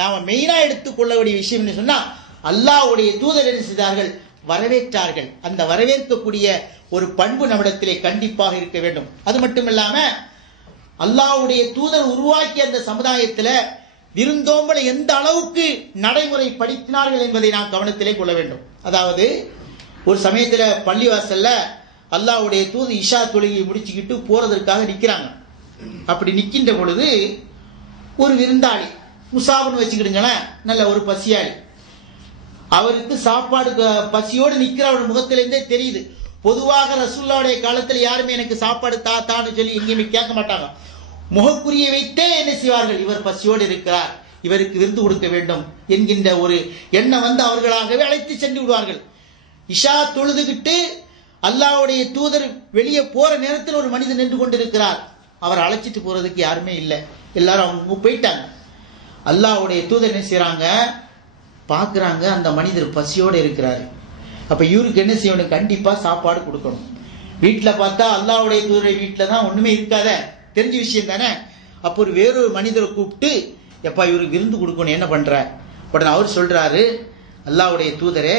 நாம மெயினா எடுத்துக்கொள்ள வேண்டிய விஷயம் என்ன சொன்னா, அல்லாஹ்வுடைய தூதர் என்ன செய்தார்கள்? வரவேற்றார்கள். அந்த வரவேற்கக்கூடிய ஒரு பண்பு நம்மிடத்திலே கண்டிப்பாக இருக்க வேண்டும். அது மட்டுமில்லாம அல்லாஹ்வுடைய தூதர் உருவாக்கிய அந்த சமுதாயத்தில் விருந்தோம்பலை எந்த அளவுக்கு நடைமுறைப்படுத்தினார்கள் என்பதை நாம் கவனத்திலே கொள்ள வேண்டும். அதாவது ஒரு சமயத்தில் பள்ளிவாசல்ல அல்லாஹ்வுடைய தூதர் இஷா தொழுகையை முடிச்சுக்கிட்டு போறதற்காக நிக்கிறாங்க. அப்படி நிக்கின்ற பொழுது ஒரு விருந்தாளி, முசாபுன்னு வச்சுக்கிடுங்களேன், நல்ல ஒரு பசியாளி, அவருக்கு சாப்பாடு பசியோடு நிக்கிறவர் முகத்திலிருந்தே தெரியுது. பொதுவாக ரசூலுல்லாஹ்வுடைய காலத்தில் யாருமே எனக்கு சாப்பாடு தாத்தான்னு சொல்லி எங்கேயுமே கேட்க மாட்டாங்க. முகக்குறியை வைத்தே என்ன செய்வார்கள்? இவர் பசியோடு இருக்கிறார், இவருக்கு விருந்து கொடுக்க வேண்டும் என்கின்ற ஒரு எண்ணம் வந்து அவர்களாகவே அழைத்து சென்று விடுவார்கள். இஷா தொழுதுகிட்டு அல்லாஹ்வுடைய தூதர் வெளியே போற நேரத்தில் ஒரு மனிதன் நின்று கொண்டிருக்கிறார். அவர் அழைச்சிட்டு போறதுக்கு யாருமே இல்லை, எல்லாரும் அவங்க போயிட்டாங்க. அல்லாஹ்வுடைய தூதர் என்ன செய்யறாங்க? பார்க்குறாங்க, அந்த மனிதர் பசியோடு இருக்கிறாரு. அப்ப இவருக்கு என்ன செய்யணும்? கண்டிப்பா சாப்பாடு கொடுக்கணும். வீட்டில் பார்த்தா அல்லாஹ்வுடைய தூதரை வீட்டில் தான் ஒண்ணுமே இருக்காத, தெரிஞ்ச விஷயம் தானே. அப்போ வேறொரு மனிதரை கூப்பிட்டு, எப்பா இவருக்கு விருந்து கொடுக்கணும், என்ன பண்ற உடனே அவர் சொல்றாரு, அல்லாஹ்வுடைய தூதரே,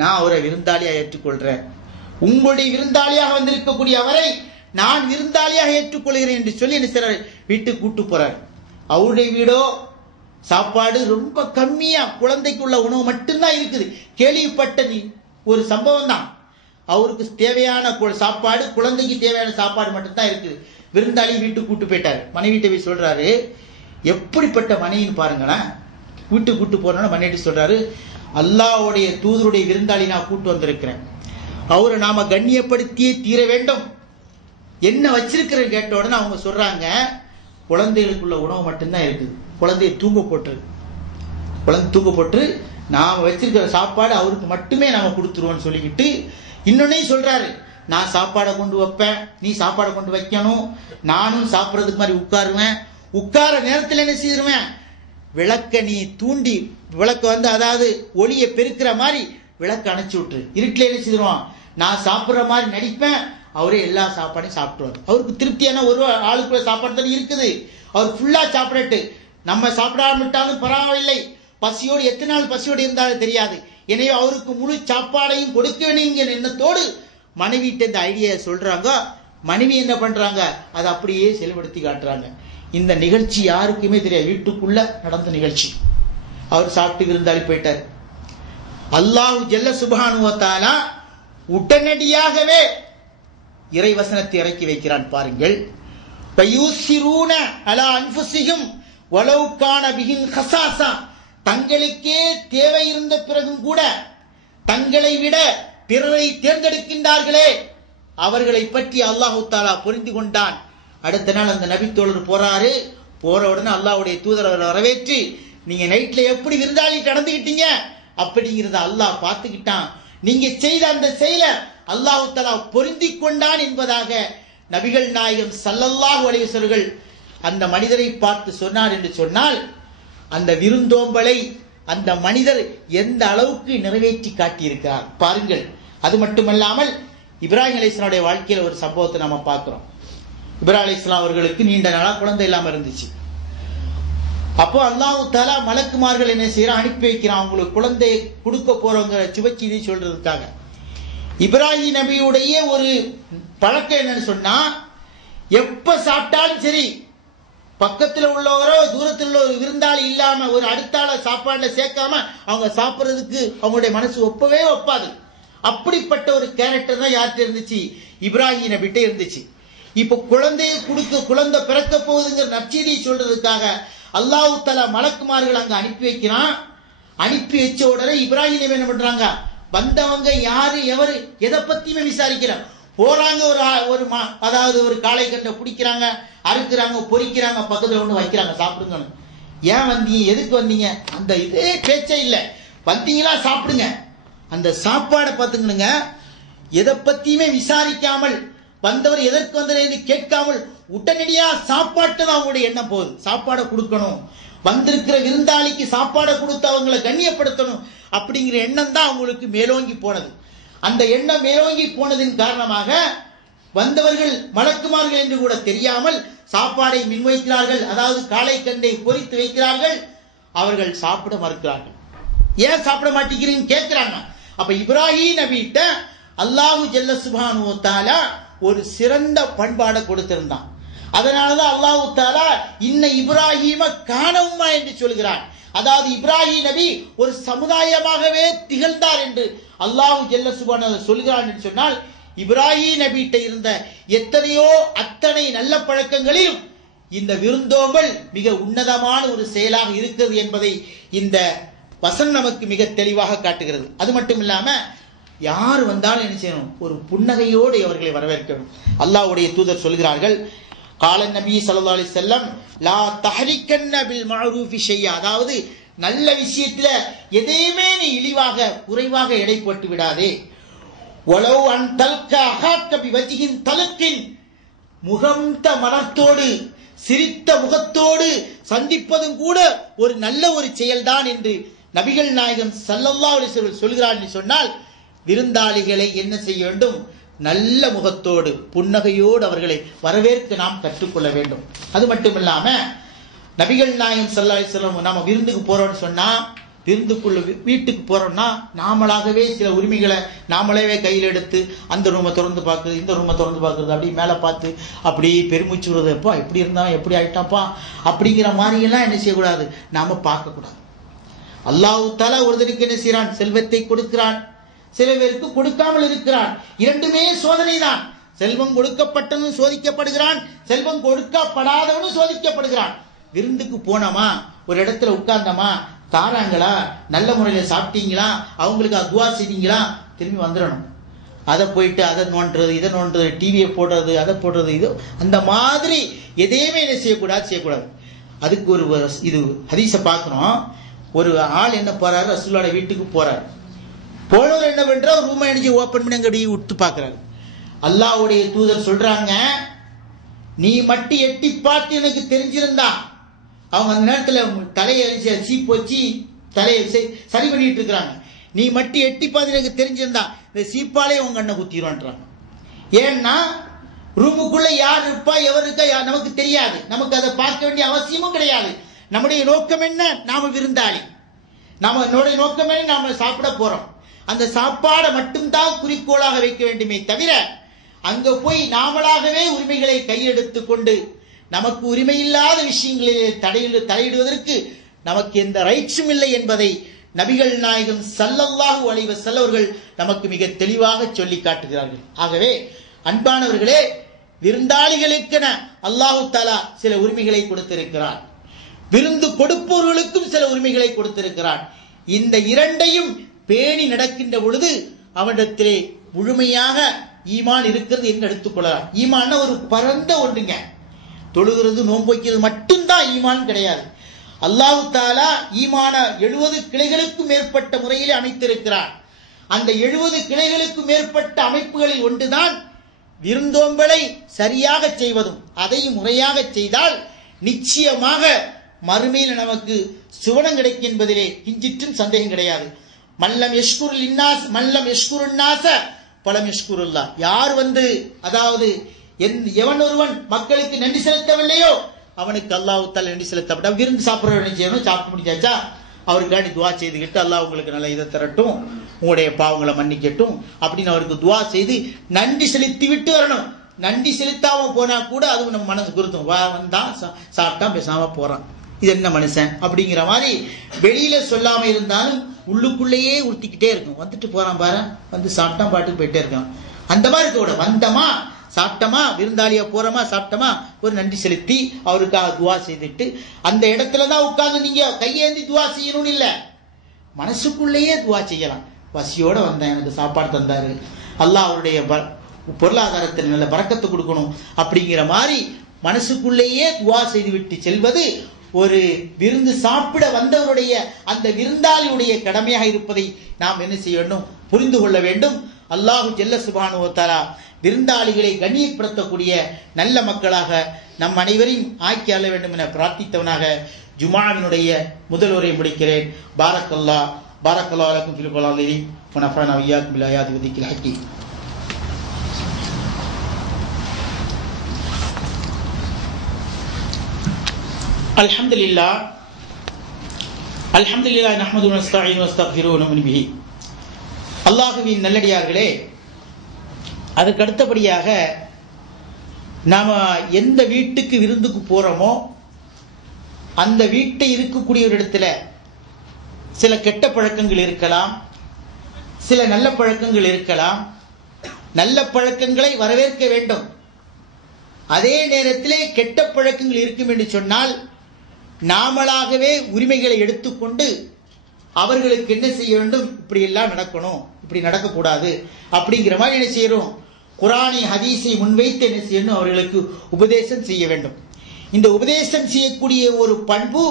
நான் அவரை விருந்தாளியா ஏற்றுக்கொள்றேன். உங்களுடைய விருந்தாளியாக வந்திருக்கக்கூடிய அவரை நான் விருந்தாளியாக ஏற்றுக்கொள்கிறேன் என்று சொல்லி என்ன செய்றாரு, வீட்டுக்கு கூட்டு போறாரு. அவருடைய வீடோ சாப்பாடு ரொம்ப கம்மியா, குழந்தைக்குள்ள உணவு மட்டும்தான் இருக்குது. கேள்விப்பட்ட ஒரு சம்பவம் தான். அவருக்கு தேவையான சாப்பாடு, குழந்தைக்கு தேவையான சாப்பாடு மட்டும்தான் இருக்குது. விருந்தாளி வீட்டுக்கு கூட்டு போயிட்டாரு. மனைவிட்ட போய் சொல்றாரு, எப்படிப்பட்ட மனைவின்னு பாருங்களேன். வீட்டுக்கு கூட்டு போறோம்னா மனைவி சொல்றாரு, அல்லாஹ்வுடைய தூதருடைய விருந்தாளி நான் கூட்டு வந்திருக்கிறேன், அவரை நாம கண்ணியப்படுத்தியே தீர வேண்டும். என்ன வச்சிருக்கிறேன் கேட்ட உடனே அவங்க சொல்றாங்க, குழந்தைகளுக்குள்ள உணவு மட்டும்தான் இருக்குது, குழந்தைய தூங்க போட்டுரு, குழந்தை தூங்க போட்டு நாம வச்சிருக்கிற சாப்பாடு அவருக்கு மட்டுமே நாம கொடுத்துருவோம்னு சொல்லிக்கிட்டு இன்னொன்னையும் சொல்றாரு, நான் சாப்பாடை கொண்டு வைப்பேன், நீ சாப்பாடை கொண்டு வைக்கணும், நானும் சாப்பிட்றதுக்கு மாதிரி உட்காருவேன், உட்கார நேரத்தில் என்ன செய்திருவேன், விளக்க நீ தூண்டி விளக்க அதாவது ஒளியை பெருக்கிற மாதிரி விளக்க அணைச்சு விட்டுரு, இருட்டில் என்ன செய்திருவான், நான் சாப்பிட்ற மாதிரி நடிப்பேன், அவரே எல்லா சாப்பாடையும் சாப்பிட்டுவார். அவருக்கு திருப்தியான ஒரு ஆளுக்குள்ள சாப்பாடு தானே இருக்குது, அவர் ஃபுல்லா சாப்பிடட்டு, நம்ம சாப்பிடாமட்டாலும் பரவாயில்லை, பசியோடு எத்தனை நாள் பசியோடு இருந்தாலும் தெரியாது, எனவே அவருக்கு முழு சாப்பாடையும் கொடுக்க வேண்டிய எண்ணத்தோடு மனைவிட்ட இந்த ஐடியா சொல்றாங்க. மனைவி என்ன பண்றாங்க, அதை அப்படியே செயல்படுத்தி காட்டுறாங்க. இந்த நிகழ்ச்சி யாருக்குமே தெரியாது, வீட்டுக்குள்ள நடந்த நிகழ்ச்சி. அவர் சாப்பிட்டு விருந்தாளி போயிட்டார். அல்லாஹ் ஜல்ல சுப்ஹானஹு வ தஆலா உடனடியாகவே இறைவசனத்தை இறக்கி வைக்கிறான் பாருங்கள். வயூசிரூன அலா அன்ஃபுஸிஹிம் வலவ் கான பிஹிம் கஸாஸா, தங்களுக்கே தேவை இருந்த பிறகும் கூட தங்களை விட பிறரை தேர்ந்தெடுக்கின்றார்களே, அவர்களை பற்றி அல்லாஹு தஆலா புரிந்து கொண்டான். அடுத்த நாள் அந்த நபித்தோழர் போறாரு. போற உடனே அல்லாஹ்வுடைய தூதர் அவரை வரவேற்று, நீங்க நைட்ல எப்படி விருந்தாளி நடந்துகிட்டீங்க அப்படிங்கிறத அல்லாஹ் பார்த்துக்கிட்டான், நீங்க செய்த அந்த செயலை அல்லாஹு தஆலா பொருந்தி கொண்டான் என்பதாக நபிகள் நாயகம் ஸல்லல்லாஹு அலைஹி வஸல்லம் அந்த மனிதரை பார்த்து சொன்னார் என்று சொன்னால், அந்த விருந்தோம்பலை அந்த மனிதர் எந்த அளவுக்கு நிறைவேற்றி காட்டியிருக்கிறார் பாருங்கள். அது மட்டுமல்லாமல் இப்ராஹிம் அலைஹிஸ்ஸலாமுடைய வாழ்க்கையில ஒரு சம்பவத்தை நாம பார்க்கிறோம். இப்ராஹிம் அலைஹிஸ்ஸலாம் அவர்களுக்கு நீண்ட நாளா குழந்தை இல்லாம இருந்துச்சு. அப்போ அல்லாஹ் தஆலா மலக்குமார்கள் என்ன செய்யறான், அனுப்பி வைக்கிறான், அவங்களுக்கு குழந்தையை கொடுக்க போறவங்க சுபச்செய்தி சொல்றதுக்காக. இப்ராஹிம் நபியுடைய ஒரு பழக்கம் என்னன்னு சொன்னா, எப்ப சாப்பிட்டாலும் சரி, பக்கத்தில் உள்ளவரோ தூரத்தில் உள்ள ஒரு விருந்தாளி இல்லாம ஒரு அடுத்தால சாப்பாடுல சேர்க்காம அவங்க சாப்பிட்றதுக்கு அவங்களுடைய மனசு ஒப்பவே ஒப்பாது. அப்படிப்பட்ட ஒரு கேரக்டர் தான் யார்கிட்ட இருந்துச்சு, இப்ராஹிம் நபிட்ட இருந்துச்சு. இப்ப குழந்தையை கொடுக்க, குழந்தை பிறக்க போகுதுங்கிற நற்செய்தியை சொல்றதுக்காக அல்லாஹ் தஆலா மலக்குமார்கள் அங்க அனுப்பி வைக்கிறான். அனுப்பி வச்ச உடனே இப்ராஹிம் நபி என்ன பண்றாங்க, வந்தவங்க யாரு எவரு எதை பத்தியுமே விசாரிக்கல, போறாங்க, ஒரு அதாவது ஒரு காளை கண்டை பிடிக்கிறாங்க, அறுக்குறாங்க, பொறிக்கிறாங்க, பக்கத்துல ஒண்ணு வைக்கிறாங்க, சாப்பிடுங்க. ஏன் வந்தீங்க, எதுக்கு வந்தீங்க, அந்த இதே பேச்சே இல்லை, வந்தீங்களா சாப்பிடுங்க. அந்த சாப்பாடை பார்த்துக்கணுங்க, எதை பத்தியுமே விசாரிக்காமல், வந்தவர் எதற்கு வந்தது கேட்காமல் உடனடியா சாப்பாட்டு தான் அவங்களுடைய எண்ணம் போகுது. சாப்பாடை கொடுக்கணும், வந்திருக்கிற விருந்தாளிக்கு சாப்பாடை கொடுத்து அவங்களை கண்ணியப்படுத்தணும் அப்படிங்கிற எண்ணம் தான் அவங்களுக்கு மேலோங்கி போனது. அந்த எண்ணம் மேலோங்கி போனதின் காரணமாக வந்தவர்கள் மலக்குமார்கள் என்று கூட தெரியாமல் சாப்பாடை முன்வைக்கிறார்கள், அதாவது காளை கண்டை பொறித்து வைக்கிறார்கள். அவர்கள் சாப்பிட மறுக்கிறார்கள். ஏன் சாப்பிட மாட்டேங்கிறீங்க கேட்கிறாங்க. அப்ப இப்ராஹிம் நபிட்ட அல்லாஹு ஜல்ல சுப்ஹானஹு வ தஆலா ஒரு சிறந்த பண்பாடை கொடுத்திருந்தான். அதனாலதான் அல்லாஹு தஆலா இன்ன இப்ராஹிம கான உம்மா என்று சொல்கிறான். அதாவது இப்ராஹிம் நபி ஒரு சமுதாயமாகவே திகழ்ந்தார் என்று அல்லாஹு ஜல்ல சுப்ஹானஹு சொல்கிறான் என்று சொன்னால், இப்ராஹிம் நபிட்ட இருந்த எத்தனையோ அத்தனை நல்ல பழக்கங்களிலும் இந்த விருந்தோம்பல் மிக உன்னதமான ஒரு செயலாக இருக்கிறது என்பதை இந்த வசனம் நமக்கு மிக தெளிவாக காட்டுகிறது. அது மட்டும் இல்லாம யார் வந்தாலும் என்ன செய்யணும், ஒரு புன்னகையோடு அவர்களை வரவேற்கணும். அல்லாஹ்வுடைய தூதர் சொல்கிறார்கள், கால நபி ஸல்லல்லாஹு அலைஹி வஸல்லம் லா தஹரிக்கன்ன பில் மஅரூஃபி ஷையா, அதாவது நல்ல விஷயத்துல எதையுமே நீ இழிவாக குறைவாக எடை போட்டு விடாதே. வலவ் அன் தல்க அஹாக்க பிவஜ்ஹின் தலக்கின், முகம்த மனத்தோடு சிரித்த முகத்தோடு சந்திப்பதும் கூட ஒரு நல்ல ஒரு செயல்தான் என்று நபிகள் நாயகம் ஸல்லல்லாஹு அலைஹி வஸல்லம் சொல்கிறார் என்று சொன்னால், விருந்தாளிகளை என்ன செய்ய வேண்டும், நல்ல முகத்தோடு புன்னகையோடு அவர்களை வரவேற்க நாம் கற்றுக்கொள்ள வேண்டும். அது மட்டும் இல்லாம நபிகள் நாயகம் ஸல்லல்லாஹு அலைஹி வஸல்லம் நாம விருந்துக்கு போறோம்னு சொன்னா விருந்துக்குள்ள வீட்டுக்கு போறோம்னா நாமளாகவே சில உரிமைகளை நாமளாவே கையில் எடுத்து அந்த ரூமை திறந்து பார்க்குறது, இந்த ரூமை திறந்து பார்க்குறது, அப்படி மேலே பார்த்து அப்படி பெருமிச்சு விடுறது, எப்பா எப்படி இருந்தான் எப்படி ஆயிட்டாப்பா அப்படிங்கிற மாதிரி எல்லாம் என்ன செய்யக்கூடாது, நாம பார்க்கக்கூடாது. அல்லாஹ் தஆலா ஒருத்தருக்கு என்ன செய்யறான், செல்வத்தை கொடுக்கிறான், சில பேருக்கு கொடுக்காமல் இருக்கிறான். இரண்டுமே சோதனை தான். செல்வம் கொடுக்கப்பட்டவனும் சோதிக்கப்படுகிறான், செல்வம் கொடுக்கப்படாதவனும் சோதிக்கப்படுகிறான். விருந்துக்கு போனோமா, ஒரு இடத்துல உட்கார்ந்தோமா, தாராங்களா, நல்ல முறையில் சாப்பிட்டீங்களா, அவங்களுக்கு துவா செய்தீங்களா, திரும்பி வந்துடணும். அதை போயிட்டு அதை நோண்டுறது, இதை நோண்டுறது, டிவியை போடுறது, அதை போடுறது, இது அந்த மாதிரி எதையுமே என்ன செய்யக்கூடாது. அதுக்கு ஒரு இது ஹதீஸை பார்க்கிறோம். ஒரு ஆள் என்ன போறாரு, ரசூலுல்லாஹ் வீட்டுக்கு போறாரு. போனவர் என்ன பண்றாரு, ரூமை அடிச்சு ஓபன் பண்ணி அங்க விட்டு பாக்குறாரு. அல்லாஹ்வுடைய தூதர் சொல்றாங்க, நீ மட்டும் எட்டி பார்த்து எனக்கு தெரிஞ்சிருந்தா, அவங்க அந்த நேரத்தில் தலையை சீப்பு வச்சு தலையை சரி பண்ணிட்டு இருக்கிறாங்க, நீ மட்டும் எட்டி பார்த்து எனக்கு தெரிஞ்சிருந்தா இந்த சீப்பாலே உங்க கண்ணை குத்திடுவான்றாங்க. ஏன்னா ரூமுக்குள்ள யார் இருப்பா எவர் இருக்கா நமக்கு தெரியாது, நமக்கு அதை பார்க்க வேண்டிய அவசியமும் கிடையாது. நம்முடைய நோக்கம் என்ன, நாம விருந்தாளி, நம்மளுடைய நோக்கம் என்ன, நாம சாப்பிட போறோம். அந்த சாப்பாடை மட்டும்தான் குறிக்கோளாக வைக்க வேண்டுமே தவிர அங்க போய் நாமளாகவே உரிமைகளை கையெடுத்து கொண்டு நமக்கு உரிமை இல்லாத விஷயங்களில் தலையிடுவதற்கு நமக்கு எந்த ரைட்ஸும் இல்லை என்பதை நபிகள் நாயகம் ஸல்லல்லாஹு அலைஹி வஸல்லம் அவர்கள் நமக்கு மிக தெளிவாக சொல்லி காட்டுகிறார்கள். ஆகவே அன்பானவர்களே, விருந்தாளிகளுக்கென அல்லாஹு தஆலா சில உரிமைகளை கொடுத்திருக்கிறார், விருந்து கொடுப்பவர்களுக்கும் சில உரிமைகளை கொடுத்திருக்கிறார். இந்த இரண்டையும் பேணி நடக்கின்ற பொழுது அவனிடத்திலே முழுமையாக ஈமான் இருக்கிறது என்று எடுத்துக்கொள்ளலாம். ஈமான் ஒரு பரந்த ஒன்றுங்க. தொழுகிறது நோன்பு வைக்கிறது மட்டும்தான் ஈமான் கிடையாது. அல்லாஹ் தஆலா ஈமான 70 கிளைகளுக்கும் மேற்பட்ட முறையிலே அமைத்திருக்கிறார். அந்த 70 கிளைகளுக்கும் மேற்பட்ட அமைப்புகளில் ஒன்றுதான் விருந்தோம்பலை சரியாக செய்வதும். அதை முறையாக செய்தால் நிச்சயமாக மறுமையில் நமக்கு சுவனம் கிடைக்கும் என்பதிலே கிஞ்சிற்றும் சந்தேகம் கிடையாது. மல்லம் யஷ்குருல் இன்னாஸ் மல்லம் யஷ்குருன் நாஸ பலம் யஷ்குருல்லாஹ். யார் அதாவது எவன் ஒருவன் மக்களுக்கு நன்றி செலுத்தவில்லையோ அவனுக்கு அல்லாஹ் தஆலா நன்றி செலுத்தப்பட்ட. விருந்து சாப்பிட்றவன் செய்யணும், சாப்பிட்டு முடிச்சாச்சா அவருக்காண்டி துவா செய்துக்கிட்டு அல்லாஹ் உங்களுக்கு நல்ல இதை தரட்டும், உங்களுடைய பாவங்களை மன்னிக்கட்டும் அப்படின்னு அவருக்கு துவா செய்து நன்றி செலுத்தி விட்டு வரணும். நன்றி செலுத்தாம போனா கூட அது நம்ம மனசு குருத்தும், வந்தான் சாப்பிட்டான் பேசாம போறான், இது என்ன மனுஷன் அப்படிங்கிற மாதிரி வெளியில சொல்லாம இருந்தாலும் உள்ளுக்குள்ளேயே உறுத்திக்கிட்டே இருக்கும். வந்துட்டு போறான் பாரு, வந்து சாப்பிட்டான் பாட்டுக்கு போயிட்டே இருக்கான். அந்த மாதிரி இருக்க கூட வந்தமா சாப்பிட்டமா, விருந்தாளியா போறோமா சாப்பிட்டமா, ஒரு நன்றி செலுத்தி அவருக்காக துவா செய்துட்டு அந்த இடத்துலதான் உட்கார்ந்து நீங்க கையேந்தி துவா செய்யணும்னு இல்ல, மனசுக்குள்ளேயே துவா செய்யலாம். பசியோட வந்தேன், எனக்கு சாப்பாடு தந்தாரு, அல்லாஹ் அவருடைய பொருளாதாரத்தில் நல்ல பரக்கத்தை கொடுக்கணும் அப்படிங்கிற மாதிரி மனசுக்குள்ளேயே துவா செய்து விட்டு செல்வது ஒரு விருந்து சாப்பிட வந்தவருடைய அந்த விருந்தாளியுடைய கடமையாக இருப்பதை நாம் என்ன செய்ய வேண்டும், புரிந்து கொள்ள வேண்டும். அல்லாஹு ஜல்ல சுப்ஹானஹு வ தஆலா விருந்தாளிகளை கண்ணியப்படுத்தக்கூடிய நல்ல மக்களாக நம் அனைவரையும் ஆக்கி அள்ள வேண்டும் என பிரார்த்தித்தவனாக ஜுமாவினுடைய முதல் உரையை முடிக்கிறேன். பாரக்கல்லாஹு லக்கும் ஃபில் குர்ஆனில் வ நஃபஅனா வ இய்யாக்கும் பில் ஆயாத்தி வ திக்ரில் ஹக்கீம். அல்ஹம்துலில்லாஹ் நஹ்மதுஹு வ நஸ்தஈனுஹு வ நஸ்தக்ஃபிருஹு வ நு'மினு பிஹி. அல்லாஹ்வின் நல்லடியார்களே, அதுக்கு அடுத்தபடியாக நாம எந்த வீட்டுக்கு விருந்துக்கு போறோமோ அந்த வீட்டை இருக்கக்கூடிய ஒரு இடத்துல சில கெட்ட பழக்கங்கள் இருக்கலாம், சில நல்ல பழக்கங்கள் இருக்கலாம். நல்ல பழக்கங்களை வரவேற்க வேண்டும். அதே நேரத்திலே கெட்ட பழக்கங்கள் இருக்கும் என்று சொன்னால் நாமளாகவே உரிமைகளை எடுத்துக்கொண்டு அவர்களுக்கு என்ன செய்ய வேண்டும், இப்படி எல்லாம் நடக்கணும், இப்படி நடக்கக்கூடாது அப்படிங்கிற மாதிரி என்ன செய்யறோம், குர்ஆனை ஹதீஸை முன்வைத்து என்ன செய்யணும், அவர்களுக்கு உபதேசம் செய்ய வேண்டும். இந்த உபதேசம் செய்யக்கூடிய ஒரு பண்பு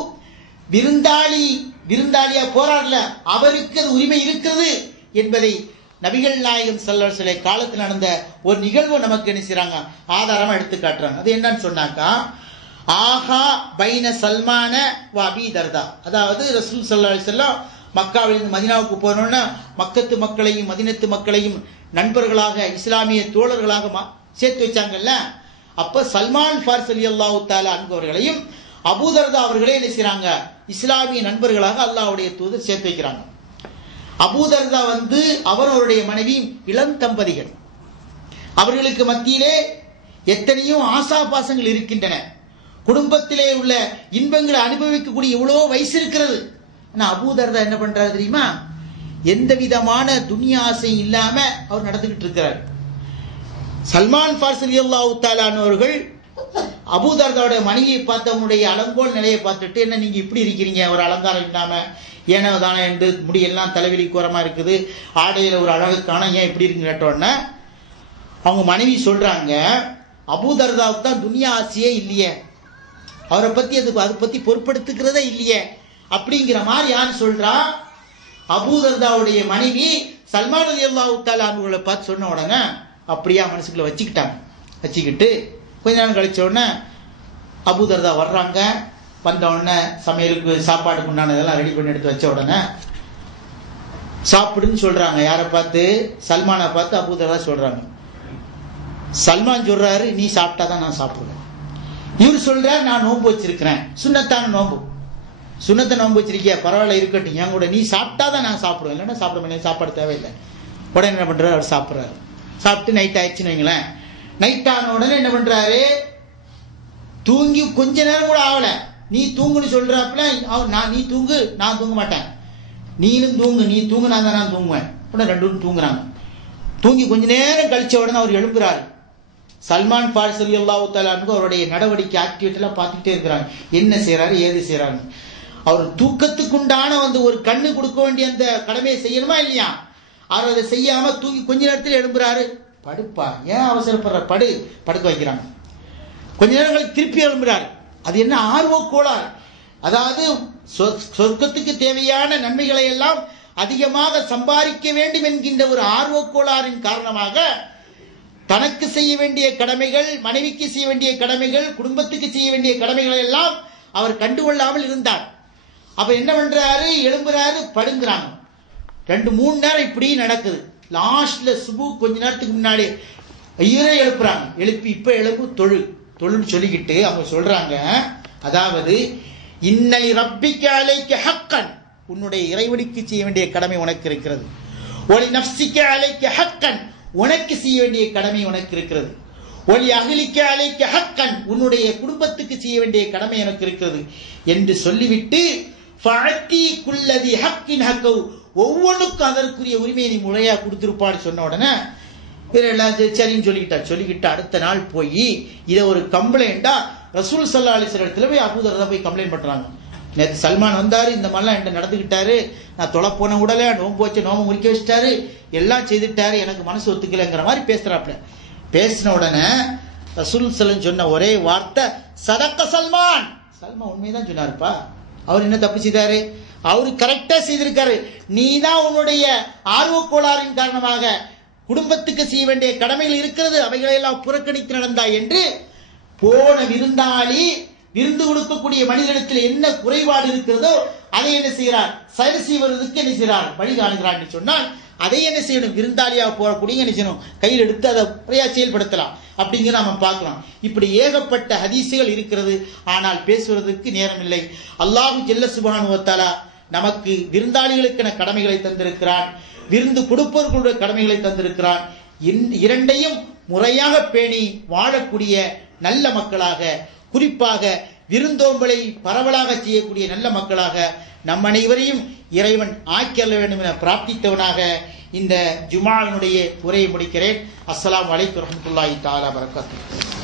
விருந்தாளியா போறார்ல அவருக்கு அது உரிமை இருக்கிறது என்பதை நபிகள் நாயகம் ஸல்லல்லாஹு அலைஹி வஸல்லம் காலத்தில் நடந்த ஒரு நிகழ்வு நமக்கு என்ன செய்றாங்க, ஆதாரமா எடுத்து காட்டுறாங்க. அது என்னன்னு சொன்னாக்கா, ஆஹா பைன சல்மான வ அபீ தர்தா. அதாவது ரசூல் ஸல்லல்லாஹு அலைஹி வஸல்லம் மக்காவிலிருந்து மதீனாவுக்கு போனோம்னா மக்கத்து மக்களையும் மதீனத்து மக்களையும் நண்பர்களாக இஸ்லாமிய தோழர்களாக சேர்த்து வச்சாங்கல்ல. அப்ப சல்மான் ஃபாரிஸி ரலியல்லாஹு தஆலா அன்ஹு அவர்களையும் அபூதர்தா அவர்களே என்ன செய்றாங்க, இஸ்லாமிய நண்பர்களாக அல்லாஹ்வுடைய தூதர் சேர்த்து வைக்கிறாங்க. அபூதர்தா அவருடைய மனைவி இளம் தம்பதிகள். அவர்களுக்கு மத்தியிலே எத்தனையோ ஆசா பாசங்கள் இருக்கின்றன. குடும்பத்திலே உள்ள இன்பங்களை அனுபவிக்கக்கூடிய எவ்வளோ வயசு இருக்கிறது. ஆனா அபூதர்தா என்ன பண்றாரு தெரியுமா, எந்த விதமான துனியா ஆசை இல்லாம அவர் நடந்துகிட்டு இருக்கிறார். சல்மான் ஃபாரிஸி ரலியல்லாஹு தஆலா அவர்கள் அபூதர்தாவுடைய மனைவியை பார்த்து அவனுடைய அலங்கோல் நிலையை பார்த்துட்டு, என்ன நீங்க இப்படி இருக்கிறீங்க, ஒரு அலங்காரம் இல்லாம ஏனோ தானே என்று முடியெல்லாம் தலைவலி கோரமா இருக்குது, ஆடையில ஒரு அழகு காண, ஏன் இப்படி இருக்குன்னு கேட்டோன்னா அவங்க மனைவி சொல்றாங்க, அபூதர்தாவுக்கு தான் துனியா ஆசையே இல்லையே, அவரை பத்தி அதை பத்தி பொறுப்படுத்துக்கிறதே இல்லையே அப்படிங்கிற மாதிரி யார் சொல்றா, அபூதர்தாவுடைய மனைவி சல்மான் ரலியல்லாஹு தஆலா அவர்களை பார்த்து சொன்ன உடனே அப்படியா மனசுக்குள்ள வச்சுக்கிட்டு கொஞ்ச நேரம் கழிச்ச உடனே அபூதர்தா வர்றாங்க. வந்த உடனே சமையலுக்கு சாப்பாடுக்கு உண்டானதெல்லாம் ரெடி பண்ணி எடுத்து வச்ச உடனே சாப்பிடுன்னு சொல்றாங்க. யாரை பார்த்து? சல்மானை பார்த்து அபூதர்தா சொல்றாங்க. சல்மான் சொல்றாரு, நீ சாப்பிட்டாதான் நான் சாப்பிடுவேன். இவர் சொல்றாரு, நான் நோன்பு வச்சிருக்கிறேன், சுன்னத்தான நோன்பு, சுன்னத்தை நோன்பு வச்சிருக்கியா, பரவாயில்ல இருக்கட்டும், என் கூட நீ சாப்பிட்டாதான் நான் சாப்பிடுவேன், இல்லைன்னா சாப்பிட மாட்டேன், சாப்பாடு தேவையில்லை. உடனே என்ன பண்றாரு, அவர் சாப்பிட்றாரு. சாப்பிட்டு நைட் ஆயிடுச்சுன்னு வைங்களேன். நைட் ஆன உடனே என்ன பண்றாரு, தூங்கி கொஞ்ச நேரம் கூட ஆகல, நீ தூங்குன்னு சொல்றாப்புல, நீ தூங்கு, நான் தூங்க மாட்டேன், நீனும் தூங்கு, நீ தூங்குனா தான் நான் தூங்குவேன். உடனே ரெண்டு பேரும் தூங்குறாங்க. தூங்கி கொஞ்ச நேரம் கழிச்ச உடனே அவர் எழுப்புறாரு. சல்மான் ஃபாரிஸி ரலியல்லாஹு தஆலா அவருடைய நடவடிக்கை ஆக்டிவிட்டி எல்லாம் பார்த்துட்டே இருக்கிறாங்க, என்ன செய்யறாரு ஏது செய்யறாங்க. அவர் தூக்கத்துக்குண்டான ஒரு கண்ணு கொடுக்க வேண்டிய அந்த கடமையை செய்யணுமா இல்லையா, அவர் அதை செய்யாம தூங்கி கொஞ்ச நேரத்தில் எழும்புறாரு. படுப்பா, ஏன் அவசரப்படுற, படுக்க வைக்கிறாங்க. கொஞ்ச நேரங்களுக்கு திருப்பி எழும்புறாரு. அது என்ன ஆர்வ கோளாறு, அதாவது சொர்க்கத்துக்கு தேவையான நன்மைகளை எல்லாம் அதிகமாக சம்பாதிக்க வேண்டும் என்கின்ற ஒரு ஆர்வ கோளாறின் காரணமாக தனக்கு செய்ய வேண்டிய கடமைகள், மனைவிக்கு செய்ய வேண்டிய கடமைகள், குடும்பத்துக்கு செய்ய வேண்டிய கடமைகள் எல்லாம் அவர் கண்டுகொள்ளாமல் இருந்தார். அப்ப என்ன பண்றாரு, எழும்புறாரு, படுங்கிறாங்க. 2-3 நேரம் இப்படி நடக்குது. லாஸ்ட்ல சுபு கொஞ்ச நேரத்துக்கு முன்னாடி ஐயரே எழுப்புறாங்க. எழுப்பி இப்ப எழுப்பு தொழுன்னு சொல்லிக்கிட்டு அவங்க சொல்றாங்க, அதாவது இன்னலி ரப்பிக்க அலைக்க ஹக்கன், உன்னுடைய இறைவனுக்கு செய்ய வேண்டிய கடமை உனக்கு இருக்கிறது. ஒலி நஃப்ஸிக்க அலைக்க ஹக்கன், உனக்கு செய்ய வேண்டிய கடமை உனக்கு இருக்கிறது. ஒலி அஹ்லிக்க அலைக்க ஹக்கன், உன்னுடைய குடும்பத்துக்கு செய்ய வேண்டிய கடமை எனக்கு இருக்கிறது என்று சொல்லிவிட்டு ஃபஅத்தி குல்லதி ஹக்கின் ஹக்கவு, ஒவ்வொன்றுக்கும் அதற்குரிய உரிமையை நீ முறையா கொடுத்திருப்பான்னு சொன்ன உடனே சரின்னு சொல்லிக்கிட்டு அடுத்த நாள் போய் இதை ஒரு கம்ப்ளைண்டா ரசூல் ஸல்லல்லாஹு அலைஹி வஸல்லம் இடத்துல போய் அபூதர்தா போய் கம்ப்ளைண்ட் பண்றாங்க. நேற்று சல்மான் வந்தாரு, இந்த மாதிரிலாம் என்கிட்ட நடந்துக்கிட்டாரு, நான் தொலை போன உடனே நோம்பு வச்சு நோம்பு முடிக்க வச்சுட்டாரு, எல்லாம் செய்துட்டாரு, எனக்கு மனசு ஒத்துக்கலைங்கிற மாதிரி பேசுறாப்ல. பேசின உடனே ரசூல் ஸல்லல்லாஹு சொன்ன ஒரே வார்த்தை, சதக்க சல்மான், சல்மான் உண்மைதான் சொன்னாருப்பா, அவர் என்ன தப்பு செய்தாரு, அவரு கரெக்டா செய்திருக்காரு, நீ தான் உன்னுடைய ஆர்வ கோளாறின் காரணமாக குடும்பத்துக்கு செய்ய வேண்டிய கடமைகள் இருக்கிறது, அவைகளை எல்லாம் புறக்கணித்து நடந்தாய் என்று போன விருந்தாளி விருந்து கொடுக்கக்கூடிய மனிதனிடத்தில் என்ன குறைபாடு இருக்கிறதோ அதை என்ன செய்கிறார், சரி செய்வதற்கு என்ன செய்கிறார், வழி காணுகிறார் என்று சொன்னால் அதை என்ன செய்யணும், விருந்தாளியா போகக்கூடிய என்ன செய்யணும், கையில் எடுத்து அதை முறையா செயல்படுத்தலாம் அப்படிங்கிற நாம பார்க்கலாம். இப்படி ஏகப்பட்ட ஹதீசுகள் இருக்கிறது, ஆனால் பேசுவதற்கு நேரம் இல்லை. அல்லாஹ் ஜல்ல சுப்ஹானஹு வ தஆலா நமக்கு விருந்தாளிகளுக்கான கடமைகளை தந்திருக்கிறான், விருந்து கொடுப்பவர்களுடைய கடமைகளை தந்திருக்கிறான். இரண்டையும் முறையாக பேணி வாழக்கூடிய நல்ல மக்களாக, குறிப்பாக விருந்தோம்பலை பரவலாக செய்யக்கூடிய நல்ல மக்களாக நம் அனைவரையும் இறைவன் ஆக்கியல்ல வேண்டும் என பிரார்த்தித்தவனாக இந்த ஜுமாவினுடைய உரையை முடிக்கிறேன். அஸ்ஸலாமு அலைக்கும் வரஹ்மத்துல்லாஹி தஆலா வபரகாத்துஹு.